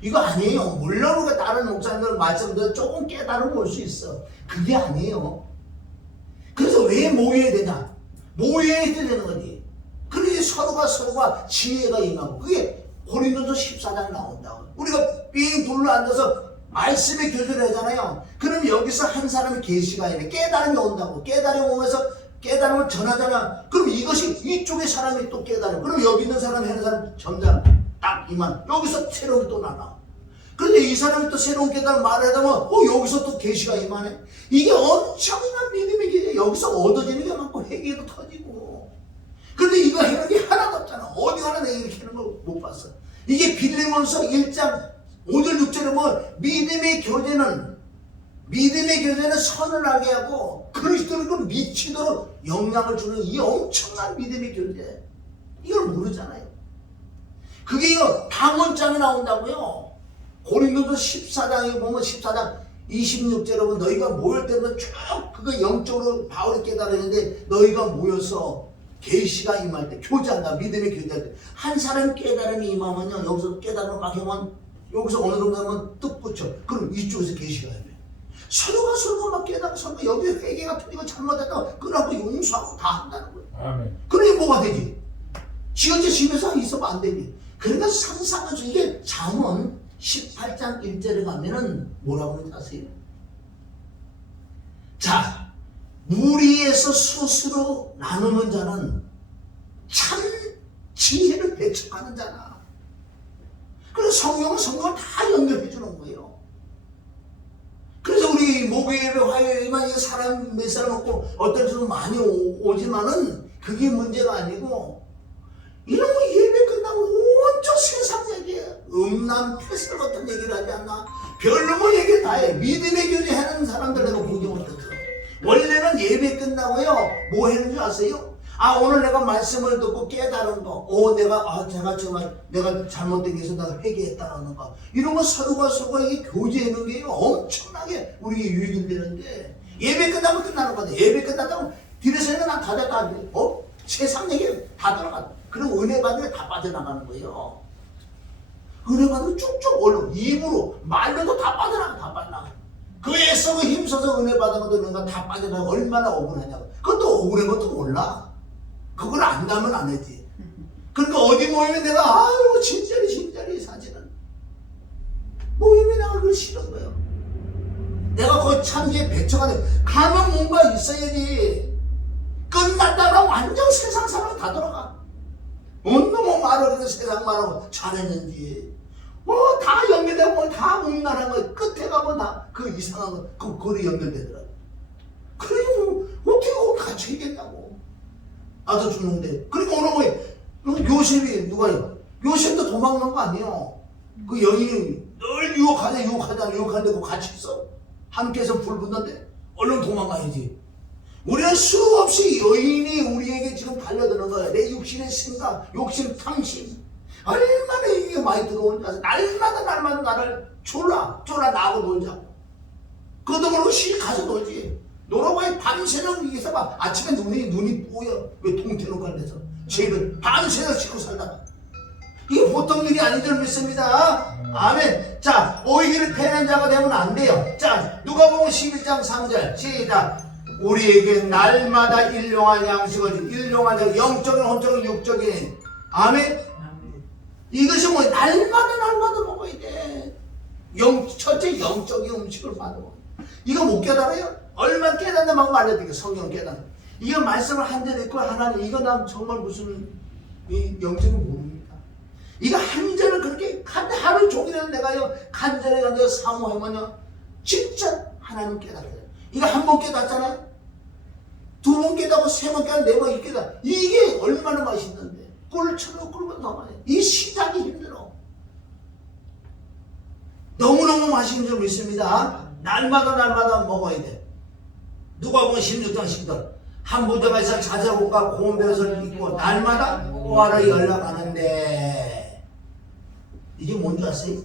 이거 아니에요. 물론 우리가 다른 목사님들 말씀들 조금 깨달음 올 수 있어. 그게 아니에요. 그래서 왜 모여야 되냐? 모여야 되는 거지. 그러니 서로가 지혜가 임하고, 그게 고린도서 14장 나온다고. 우리가 삥 둘러앉아서 말씀의 교제를 하잖아요. 그럼 여기서 한 사람이 계시가 아니라 깨달음이 온다고. 깨달음이 오면서 깨달음을 전하잖아. 그럼 이것이 이쪽의 사람이 또 깨달음. 그럼 여기 있는 사람이 하는 사람 점점 딱 이만. 여기서 새로운 또 나나. 그런데 이 사람이 또 새로운 깨달음 말을 하다 보면 여기서 또 계시가 임하네. 이게 엄청난 믿음의 게 여기서 얻어지는 게 많고 회개도 터지고. 그런데 이거 해는 게 하나도 없잖아. 어디 하나 내가 이렇게 하는 걸 못 봤어. 이게 빌레몬서 1장 5절 6절에 보면 믿음의 교제는 선을 하게 하고 그리스도를 미치도록 영향을 주는 이 엄청난 믿음의 교제. 이걸 모르잖아요. 그게 이거 방언장에 나온다고요. 고린도서 14장에 보면 14장 26절에 보면 너희가 모일 때는 쭉 그거 영적으로 바울이 깨달았는데 너희가 모여서 계시가 임할 때 교제한다. 믿음의 교제할 때 한 사람 깨달음이 임하면요 여기서 깨달음을 막 하면 여기서 어느 정도 하면 뜻 붙여. 그럼 이쪽에서 계시가 임해. 서로가 막 깨닫고 서로가 여기 회개가 틀리고 잘못했다고 끊어고 용서하고 다 한다는 거예요. 아멘. 그러니 뭐가 되지? 지 혼자 집에서 있으면 안 되지. 그러니까 상상하죠. 이게 잠언 18장 1절에 가면은 뭐라고 그러는지 아세요? 자, 무리에서 스스로 나누는 자는 참 지혜를 배척하는 자나. 그래서 성경을 다 연결해 주는 거예요. 그래서 우리 목요일에 화요일에만 사람 몇 사람 없고 어떤 사람 많이 오지만은 그게 문제가 아니고 이런 거 예배 끝나고 온전 세상 얘기예요. 음란 패스 같은 얘기를 하지 않나? 별로 얘기 다 해. 믿음의 교제 하는 사람들 내가 보지 못했어. 원래는 예배 끝나고요 뭐 했는 줄 아세요? 오늘 내가 말씀을 듣고 깨달은 거, 제가 정말 내가 잘못된 게 있어서 내가 회개했다는 거, 이런 거 서로가 이게 교제하는 게 엄청나게 우리에게 유익이 되는데, 예배 끝나면 끝나는 거다. 예배 끝났다고 뒤에서는 난 다 됐다. 세상 얘기 다 들어가. 그럼 은혜 받으면 다 빠져나가는 거예요. 은혜 받으면 쭉쭉 올라. 입으로 말로도 다 빠져나가. 그 애써서 힘써서 은혜 받은 것도 내가 다 빠져나가. 얼마나 억울하냐고. 그것도 억울한 것도 몰라. 그걸 안다면 안 하지. 그러니까 어디 모이면 내가 진짜리 사실은 모임에 나갈 걸 싫은 거예요. 내가 거기 참지에 배척하는 가면 뭔가 있어야지. 끝났다고 완전 세상 사람 다 돌아가. 너무 말을 해서 세상 말하고 잘했는지 다 연결되고 다 음란한 거 끝에 가면 다 그 이상한 거 그거로 연결되더라고. 그래 어떻게 그걸 같이 얘기했냐고. 아들 죽는데. 그러니까 오늘 요셉이 누가요? 요셉도 도망간 거 아니에요. 그 여인이 늘 유혹하는데 그 같이 있어. 함께해서 불 붙는데 얼른 도망가야지. 우리는 수없이 여인이 우리에게 지금 달려드는 거야. 내 육신의 생각, 욕심, 탐심. 얼마나 이게 많이 들어오는지 아세요? 날마다 나를 졸라 나하고 놀자고. 그것도 모르고 가서 놀지. 놀아봐야 밤새는 이게 있어봐. 아침에 눈이 뽀여. 왜 동태놓고 데서 죄를 밤새는 씻고 살다가. 이게 보통 일이 아닌 줄 믿습니다. 아멘. 자, 오히려 패는 자가 되면 안 돼요. 자, 누가복음 11장 3절 시작. 우리에게 날마다 일용할 양식을 일용할 자, 영적인 혼적인 육적인. 아멘. 이것이 날마다 먹어야 돼. 첫째 영적인 음식을 받아. 이거 못 깨달아요? 얼마나 깨닫는 방법 알려드릴게요. 성경 깨닫는. 이거 말씀을 한 절 읽고 하나님 이거 난 정말 무슨 영적인 모릅니다. 이거 한 절을 그렇게 하루 종일은 내가요 간절히 사모하면요 진짜 하나님 깨닫아요. 이거 한 번 깨닫잖아요. 두 번 깨닫고 세 번 깨닫고 네 번 깨닫. 이게 얼마나 맛있는데. 꿀처럼 꿀보다 더 맛있어. 이 시작이 힘들어. 너무너무 맛있는 줄 믿습니다. 날마다 먹어야 돼. 누가복음 16장 10절. 한 부자가 있어 자제복과 고운 벼슬을 입고 날마다 호화를 열어가는데 이게 뭔지 아세요?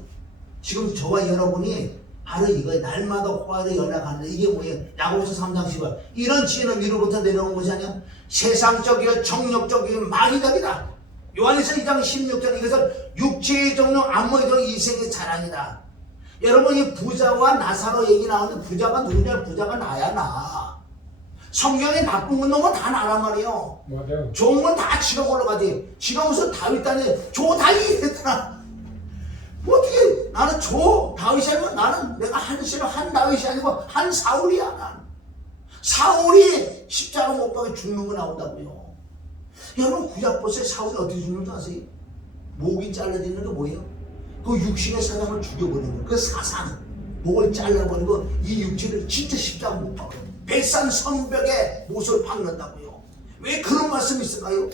지금 저와 여러분이 바로 이거예요. 날마다 호화를 열어가는데 이게 뭐예요? 야고보서 3장 10절. 이런 지혜는 위로부터 내려온 것이 아니야. 세상적이고 정욕적이고 마귀적이다. 요한일서 2장 16절. 이것은 육체의 정욕 안목의 이생의 자랑이다. 여러분 이 부자와 나사로 얘기 나오는데 부자가 누구냐? 부자가 나야 나. 성경에 나쁜 놈은 다 나란 말이에요. 맞아요. 좋은 건 다 지가 올라가지. 지가 무슨 다윗 단에 조 다윗 했더라. 어떻게 나는 조 다윗이 아니고 나는 내가 한 다윗이 아니고 한 사울이야. 난 사울이 십자가 못 박혀 죽는 거 나온다고요. 여러분 구약 보세요. 사울이 어떻게 죽는 줄 아세요? 목이 잘라지는 게 뭐예요? 그 육신의 사람을 죽여버리는 그 사상, 목을 잘라버리고 이 육체를 진짜 십자가 못 박아요. 백산 성벽에 못을 박는다고요. 왜 그런 말씀이 있을까요?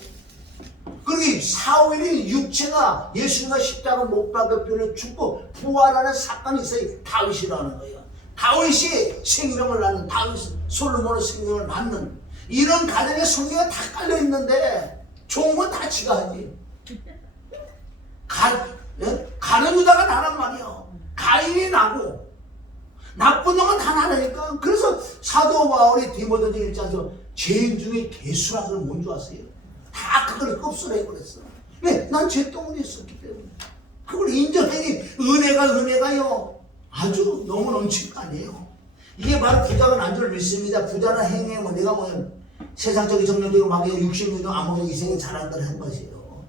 그러니 사울이 육체가 예수님과 십자가 못 박혀 죽고 부활하는 사건이 있어요. 다윗이라는 거예요. 다윗이 생명을 낳는, 다윗 솔로몬의 생명을 낳는 이런 가정에 성경에 다 깔려 있는데 좋은 건 다 지가 하지. 가는 유다가 나란 말이야. 가인이 나고 나쁜 놈은 다 나라니까. 그래서 사도 바울이 디모데전서 1장에서 죄인 중에 개수라는 걸 뭔 줄 아세요? 다 그걸 흡수를 해버렸어. 왜? 난 죄덩어리에 있었기 때문에. 그걸 인정하니 은혜가요 아주 너무 넘칠 거 아니에요. 이게 바로 부자가 난 줄 믿습니다. 부자는 행해 뭐 내가 뭐냐면 세상적인 정력적이고 막 육신적이고 아무것도 이생에 잘한다는 한 것이에요.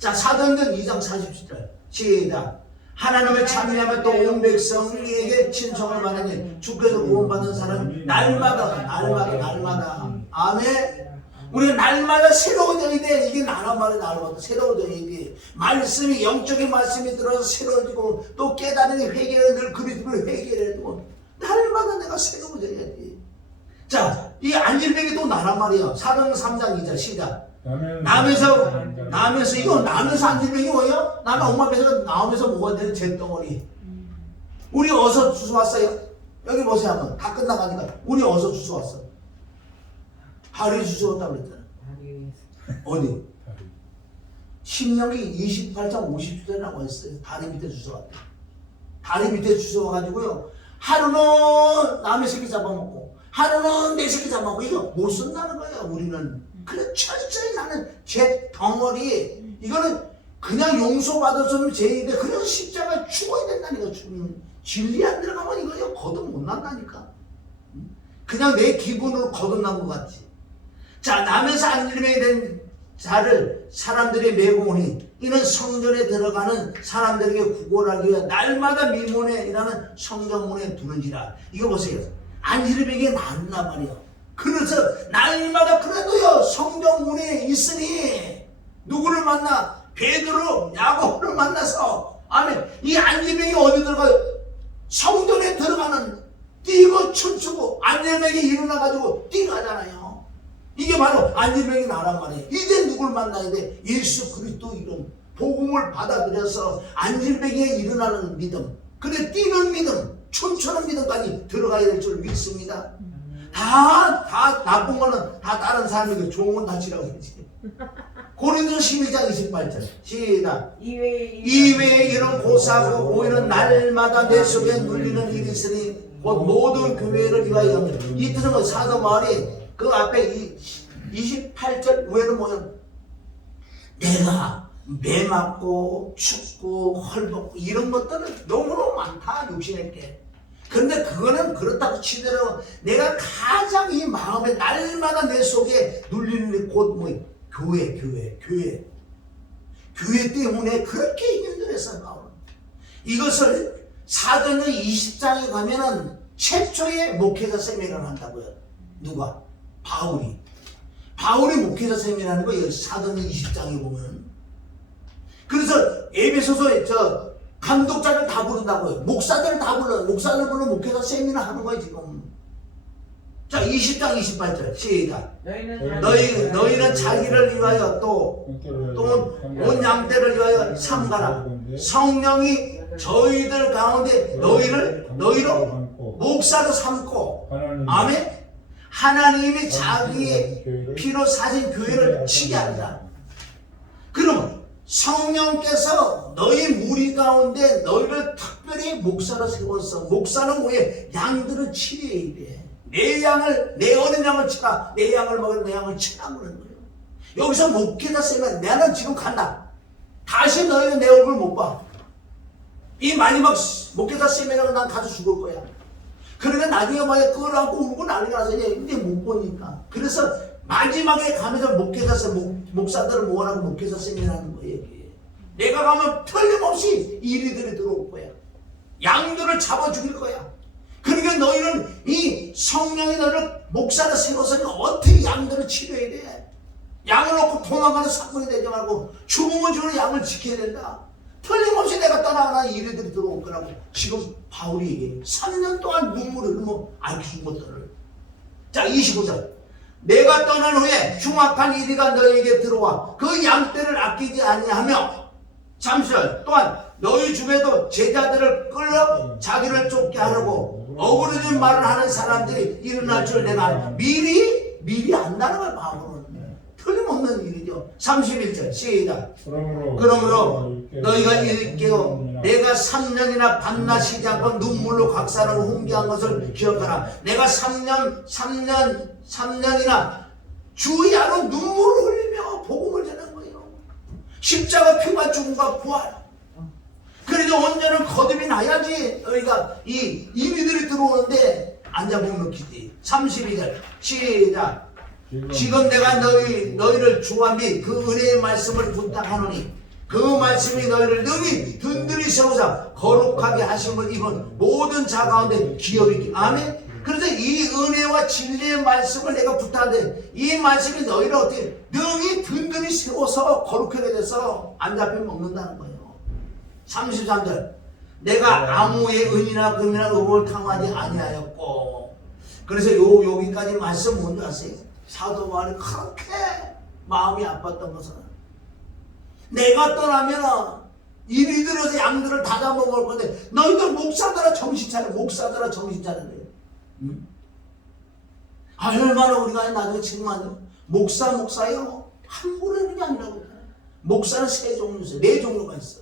자, 사도행전 2장 40절 시작. 하나님을 찬미하며 또 온 백성에게 친송을 받으니 주께서 구원받은 사람은 날마다 아멘. 우리가 날마다 새로워져야 돼. 이게 나란 말이야. 날마다 새로워져야 돼. 말씀이 영적인 말씀이 들어서 새로워지고 또 깨달음이 회개를 늘 그리스도를 회개해도 날마다 내가 새로워져야 돼. 자, 이 안질병이 또 나란 말이야. 사도행전 3장 2절 시작. 나면서 이거 나면서 안질병이 뭐예요? 나는 엄마 뱃에서 나오면서 먹어야 되는 잿덩어리. 우리 어디서 주워 왔어요? 여기 보세요 한번. 다 끝나가니까 우리 어디서 주워 왔어? 다리 주워 왔다고 그랬잖아. 어디? 신명기 28장 50절에 나와 있어요. 다리 밑에 주워 왔다. 다리 밑에 주워 와가지고요. 하루는 남의 새끼 잡아먹고 하루는 내 새끼 잡아먹고 이거 못 쓴다는 거야 우리는. 그래 철저히 나는 죄 덩어리 이거는 그냥 용서받을 수 없는 죄인데 그래서 십자가에 죽어야 된다니까. 진리 안 들어가면 이거요 거듭 못 난다니까. 그냥 내 기분으로 거듭난 것 같지. 자, 남에서 안질병이 된 자를 사람들이 메고오니 이는 성전에 들어가는 사람들에게 구걸하기 위해 날마다 미문에 일하는 성전문에 두는지라. 이거 보세요. 안질병이 낫나 말이야. 그래서 날마다 그래도요 성전문에 있으니 누구를 만나? 베드로, 야고보를 만나서 아멘. 이 안질병이 어디 들어가요? 성전에 들어가는 뛰고 춤추고 안질병이 일어나가지고 뛰가잖아요. 이게 바로 안질병이 나란 말이에요. 이제 누굴 만나야 돼? 예수 그리스도 이름 복음을 받아들여서 안질병에 일어나는 믿음, 그래 뛰는 믿음, 춤추는 믿음까지 들어가야 될 줄 믿습니다. 다 나쁜 거는 다 다른 사람에게 좋은 건 다 지라고 했지. 고린도서 12장 28절 시작. 이외에 이런 고사하고 오히려 날마다 내 속에 눌리는 일이 있으니 곧 모든 교회를 위하여. 이 뜻은 뭐 사도 바울이 그 앞에 28절 위에는 뭐야? 내가 매 맞고 춥고 헐벗고 이런 것들은 너무너무 많다 육신의 게. 근데 그거는 그렇다고 치더라도 내가 가장 이 마음에 날마다 내 속에 눌리는 곧 뭐 교회 때문에 그렇게 힘들었어요. 바울은 이것을 사도행전 20장에 가면은 최초의 목회자 세미나를 한다고요. 누가? 바울이 목회자 세미나하는 거예요. 사도행전 20장에 보면. 그래서 에베소서에 저 감독자를 다 부른다고요. 목사들을 다 불러요. 목사를 불러 목회자 세미나 하는 거예요 지금. 자 20장 28절 시작. 너희는 자기를 위하여 또 온 양떼를 위하여 삼가라. 성령이 저희들 가운데 너희로 목사로 삼고 아멘. 하나님이 자기의 피로 사신 교회를 치게 한다. 그러면 성령께서 너희 무리 가운데 너희를 특별히 목사로 세웠어. 목사는 뭐예요? 양들을 치려야 돼. 내 어린 양을 치라. 내 양을 먹으면 내 양을 치라 그러는 거예요. 여기서 목회자 세면 나는 지금 간다. 다시 너희는 내 얼굴 못 봐. 이 마지막 목회자 세미나로 난 가서 죽을 거야. 그러니까 나중에 만약 끌어안고 울고 난리가 나서 이제 못 보니까. 그래서 마지막에 가면서 목사들을 모아라고 목회자 세미나하는 거예요. 여기. 내가 가면 틀림없이 이리들이 들어올 거야. 양들을 잡아 죽일 거야. 그러니까 너희는 이 성령이 너를 목사를 세워서 어떻게 양들을 치료해야 돼? 양을 놓고 도망가는 사건이 되지 말고 죽으면 죽는 양을 지켜야 된다. 틀림없이 내가 떠나가나 이리들이 들어올 거라고 지금 바울이 얘기해. 3년 동안 눈물을 흘리며 알려준 것들을. 자, 25절. 내가 떠난 후에 흉악한 이리가 너에게 들어와 그 양떼를 아끼지 아니하며, 잠시만, 또한 너희 중에도 제자들을 끌어 자기를 쫓게 하려고 어그러진 말을 하는 사람들이 일어날 줄 내가 미리 안다는 거야. 바울은 틀림없는 일이죠. 31절 시작. 그러므로 너희가 일깨워 내가 3년이나 밤낮이지 않고 눈물로 각사를 훈계한 것을 기억하라. 내가 3년이나 주야로 눈물을 흘리며 복음을 전한 거예요. 십자가 피와 죽음과 부활. 그래도 언제는 거듭이 나야지 너희가 이 이미들이 들어오는데 안 잡으면 먹히지. 32절 시작. 지금 내가 너희를 주와 및 그 은혜의 말씀을 부탁하노니 그 말씀이 너희를 능히 든든히 세우사 거룩하게 하심을 입은 모든 자 가운데 기업이 있기. 아멘. 그래서 이 은혜와 진리의 말씀을 내가 부탁하는데 이 말씀이 너희를 어떻게 능히 든든히 세워서 거룩하게 돼서 안 잡히면 먹는다는 거예요. 33절 내가 아무의 은이나 금이나 의복을 탕하지 아니하였고. 그래서 여기까지 말씀 뭔지 아세요? 사도 바울이 그렇게 마음이 아팠던 것은 내가 떠나면 이리 들어서 양들을 다 잡아먹을 건데 너희들 목사들아 정신 차려. 목사들아 정신 차려요. 응? 얼마나 우리가 나중에 책망해요. 목사요 한 부류는 게 아니라고. 목사는 세 종류 있어요. 네 종류가 있어.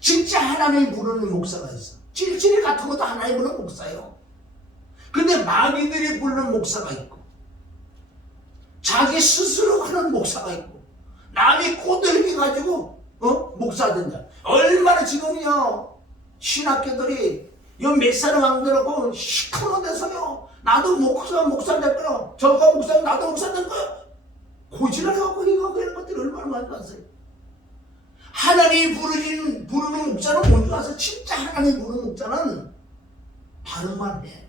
진짜 하나님이 부르는 목사가 있어. 찔찔이 같은 것도 하나님 부르는 목사예요. 근데 마귀들이 부르는 목사가 있고 자기 스스로 하는 목사가 있고 남이 꼬들기 가지고 목사 된다. 얼마나 지금요 신학교들이 몇 사람 만들었고 시커먼 데서요 나도 목사 될 거야. 저가 목사 나도 목사 될 거야. 고지를 해갖고 이거 그런 것들이 얼마나 많이 봤어요. 하나님이 부르는 목자는 뭔지 아세요? 진짜 하나님이 부르는 목자는 바른 말 해.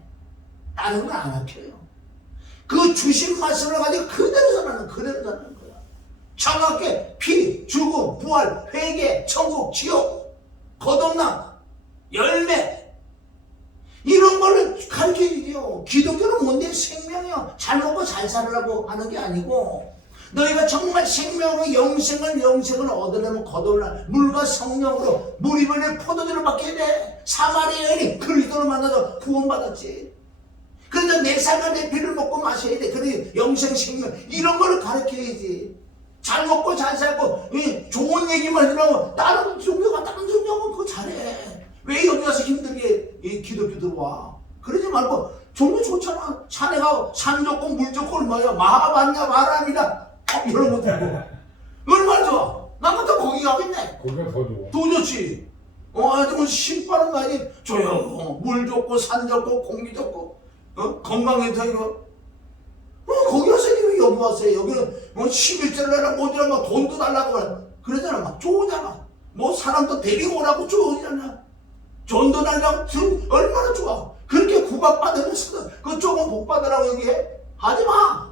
다른 건 안 아껴요. 그 주신 말씀을 가지고 그대로 전하는 거야. 정확하게 피, 죽음, 부활, 회개, 천국, 지옥, 거듭남, 열매 이런 걸 가르쳐주죠. 기독교는 뭔데? 생명이요. 잘 먹고 잘 살으라고 하는 게 아니고 너희가 정말 생명의 영생을 얻으려면 거듭나 물과 성령으로 물 이번에 포도주를 받게 돼. 사마리아 여인이 그리스도를 만나서 구원받았지. 그래서 내 삶과 내 피를 먹고 마셔야 돼. 그래 영생 생명 이런 걸 가르쳐야지. 잘 먹고 잘 살고 좋은 얘기만 하고 다른 종교는 그거 잘해. 왜 여기 와서 힘들게 기독교 들어와? 그러지 말고 종교 좋잖아. 산에 가고 산 좋고 물 좋고 얼마야. 마하반야 마람이다 이런 거 들고 얼마나 좋아. 난 같아 거기 가겠네. 거기가 더 좋아. 더 좋지. 하여튼 신바람 많이 조용. 물 좋고 산 좋고 공기 좋고 건강해서 이거 거기 와서 왜 여기 왔어요? 여기는 11절 내라 뭐지라 막 돈도 달라고 그러잖아. 막 좋으잖아. 뭐 사람도 데리고 오라고 좋으잖아. 돈도 달라고 얼마나 좋아. 그렇게 구박받으면서 그 조금 복받으라고 얘기해? 하지마.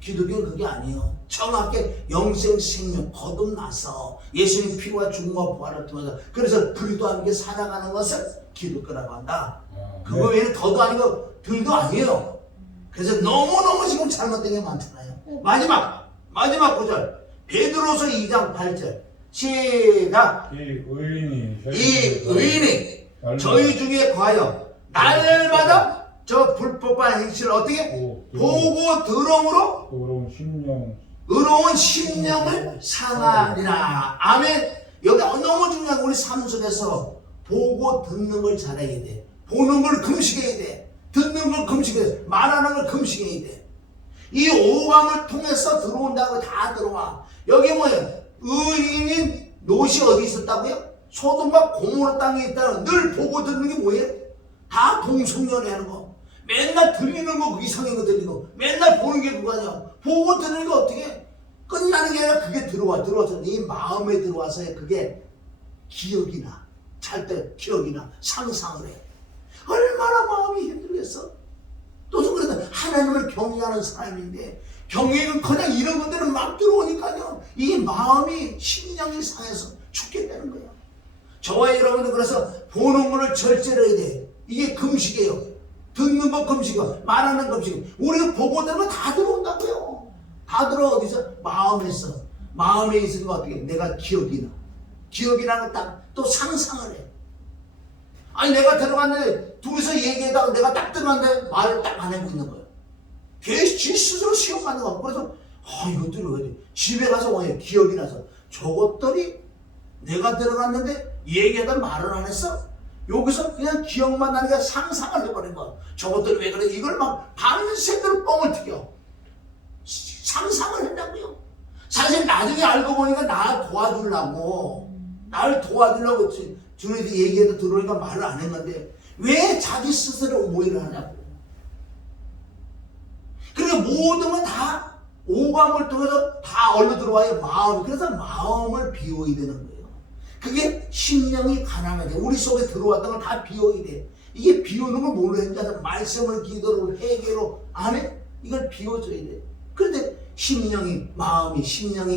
기독교는 그게 아니에요. 정확하게 영생 생명 거듭나서 예수님 피와 죽음과 부활을 통해서 그래서 불도 아니게 살아가는 것을 기독교라고 한다. 그거 외에는 더도 아니고 들도 아니에요. 그래서 너무너무 지금 잘못된 게 많잖아요. 마지막 구절 베드로서 2장 8절 시작. 이 의인이 저희 중에 과연 날마다 저 불법한 행실을 어떻게 보고 들음으로 의로운 심령을 상하리라. 아멘. 여기 너무 중요한 우리 삶 속에서 보고 듣는 걸 잘해야 돼. 보는 걸 금식해야 돼. 듣는 걸 금식해야 돼. 말하는 걸 금식해야 돼. 이 오감을 통해서 들어온다고 다 들어와. 여기 뭐예요? 의인인 롯이 어디 있었다고요? 소돔과 고모라 땅에 있다는 늘 보고 듣는 게 뭐예요? 다 동성연애 하는 거. 맨날 들리는 거 이상한 거 들리고 맨날 보는 게 그거 아니야. 보고 듣는 거 어떻게 끝나는 게 아니라 그게 들어와서 네 마음에 들어와서 그게 기억이 나. 잘 때 기억이 나. 상상을 해. 얼마나 마음이 힘들겠어. 또 그래도 하나님을 경외하는 사람인데 경외는 그냥 이런 것들은 막 들어오니까요. 이 마음이 심령이 상해서 죽게 되는 거예요. 저와 여러분들 그래서 보는 거를 절제를 해야 돼. 이게 금식이에요. 듣는 거 금식이고 말하는 금식이고 우리가 보고 들으면 다 들어온다고요. 다 들어. 어디서? 마음에서. 마음에 있으면 어떻게 내가 기억이 나. 기억이 나는 딱 또 상상을 해. 아니 내가 들어갔는데 둘이서 얘기하다가 내가 딱 들어갔는데 말을 딱 안 하고 있는 거예요. 걔 지 스스로 시험 받는 거야. 그래서 이것들이 왜 집에 가서 왜 기억이 나서 저것들이 내가 들어갔는데 얘기하다 말을 안 했어? 여기서 그냥 기억만 나니까 상상을 해버린 거야. 저것들이 왜 그래? 이걸 막 밤새도록 뻥을 튀겨. 상상을 한다고요. 사실 나중에 알고 보니까 나 도와주려고 나를 도와주려고 주님이 얘기해도 들어오니까 말을 안 했는데 왜 자기 스스로 오해를 하냐고. 그러니까 모든 건 다 오감을 통해서 다 얼려 들어와요. 마음. 그래서 마음을 비워야 되는 거예요. 그게 심령이 가난하게 우리 속에 들어왔던 걸 다 비워야 돼. 이게 비우는 걸 뭘로 했냐? 말씀을 기도로 회개로 안 해? 이걸 비워줘야 돼. 그런데 심령이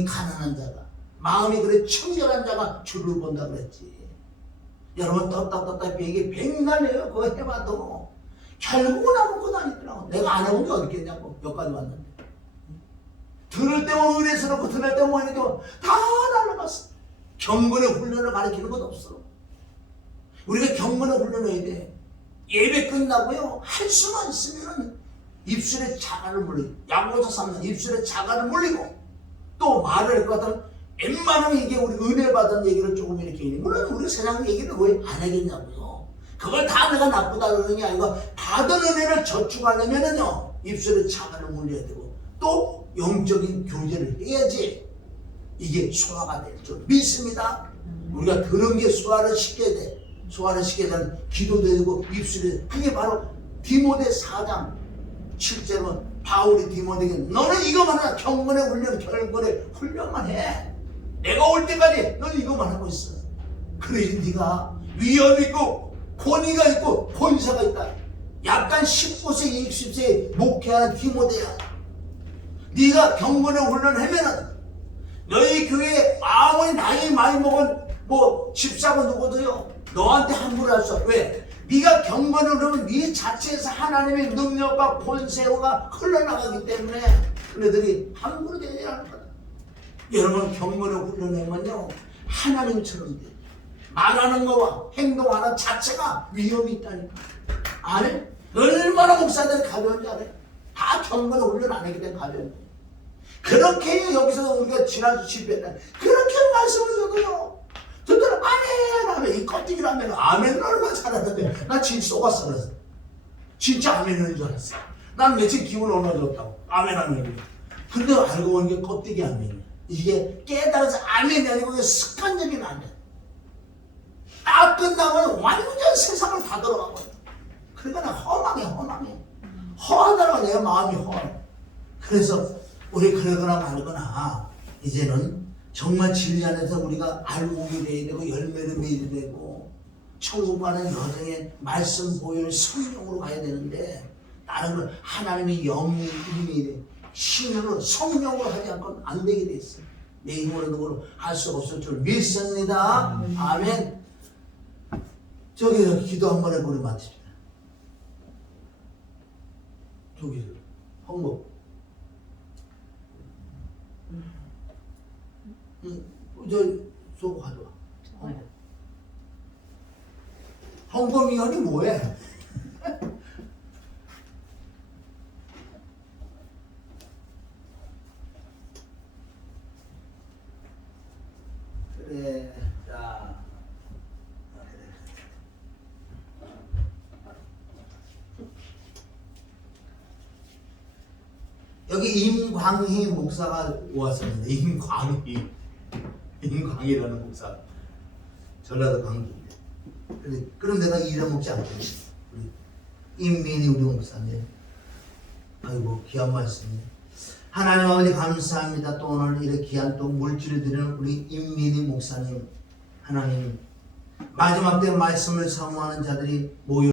가난한 자가 마음이 그래 청결한 자가 주를 본다 그랬지. 여러분 떴다 이게 백날이에요. 그거 해봐도 결국은 아무것도 아니더라고. 내가 안 해본 게 어딨겠냐고. 여기까지 왔는데 들을 때만 의뢰스럽고 들을 때만 뭐 이렇게 다 날라갔어. 경건의 훈련을 가르치는 건 없어. 우리가 경건의 훈련을 해야 돼. 예배 끝나고요 할 수만 있으면 입술에 자갈을 물리고 야고보서 3장 입술에 자갈을 물리고 또 말을 할 것 같으면 웬만하면 이게 우리 은혜 받은 얘기를 조금 이렇게 해. 물론 우리 세상 얘기를 왜 안 하겠냐고요. 그걸 다 내가 나쁘다 그러는 게 아니고 받은 은혜를 저축하려면은요 입술에 자갈을 물려야 되고 또 영적인 교제를 해야지 이게 소화가 될 줄 믿습니다. 우리가 들은 게 소화를 시켜야 돼. 소화를 시켜야 되는 기도도 되고 입술에 그게 바로 디모데 4장 7절은 바울이 디모데에게 너는 이거만 하라. 경건의 훈련, 결건의 훈련만 해. 내가 올 때까지 너는 이거만 하고 있어. 그래 네가 위엄 있고 권위가 있고 권세가 있다. 약간 19세, 20세 목회하는 디모데야. 네가 경건의 훈련을 하면은 너희 교회에 아무리 나이 많이 먹은 뭐 집사고 누구도요 너한테 함부로 할 수 없어. 왜? 네가 경건을 하면 네 자체에서 하나님의 능력과 권세가 흘러나가기 때문에 그네들이 함부로 되지 않을 거다. 여러분 경건을 훈련하면요 하나님처럼 돼. 말하는 거와 행동하는 자체가 위험이 있다니까. 아니 얼마나 목사들이 가벼운지 알아요? 다 경건을 훈련 안 하기 때문에 가벼운 거예요. 그렇게 여기서 우리가 지난주 집회했다. 그렇게 말씀을 줘도요. 듣더라 아멘 이 껍데기라면 아멘을 얼마나 잘하는데 나 지금 속았어. 그래서 진짜 아멘인 줄 알았어. 난 며칠 기분 얼마나 좋다고 아멘. 근데 알고 보니 게 껍데기 아멘이야. 이게 깨달아서 아멘이 아니고 그게 습관적인 아멘. 딱 끝나면 완전 세상을 다 들어가거든. 그러니까 나 허망해. 허하다가 내 마음이 허해. 그래서 우리 그러거나 말거나 이제는 정말 진리 안에서 우리가 알고 오게 돼야 되고 열매를 맺어야 되고 천국 가는 여정에 말씀 보혈 성령으로 가야 되는데 나는 그 하나님의 영이 이름이 신으로 성령으로 하지 않고는 안 되게 돼 있어. 내 힘으로 누구로 할 수 없을 줄 믿습니다. 아멘. 저기 기도 한번 해보려 마칩니다. 저기 홍보. 저 저거 가져와. 헌금위원이 뭐해? 그래, 자, 여기 임광희 목사가 왔었는데 임광희라는 목사 전라도 광주인데 그럼 내가 잃어먹지 않겠지. 우리 임민희 우리 목사님. 아이고 귀한 말씀이네. 하나님 아버지 감사합니다. 또 오늘 이렇게 귀한 또 물질을 드리는 우리 임민희 목사님. 하나님 마지막 때 말씀을 사모하는 자들이 모여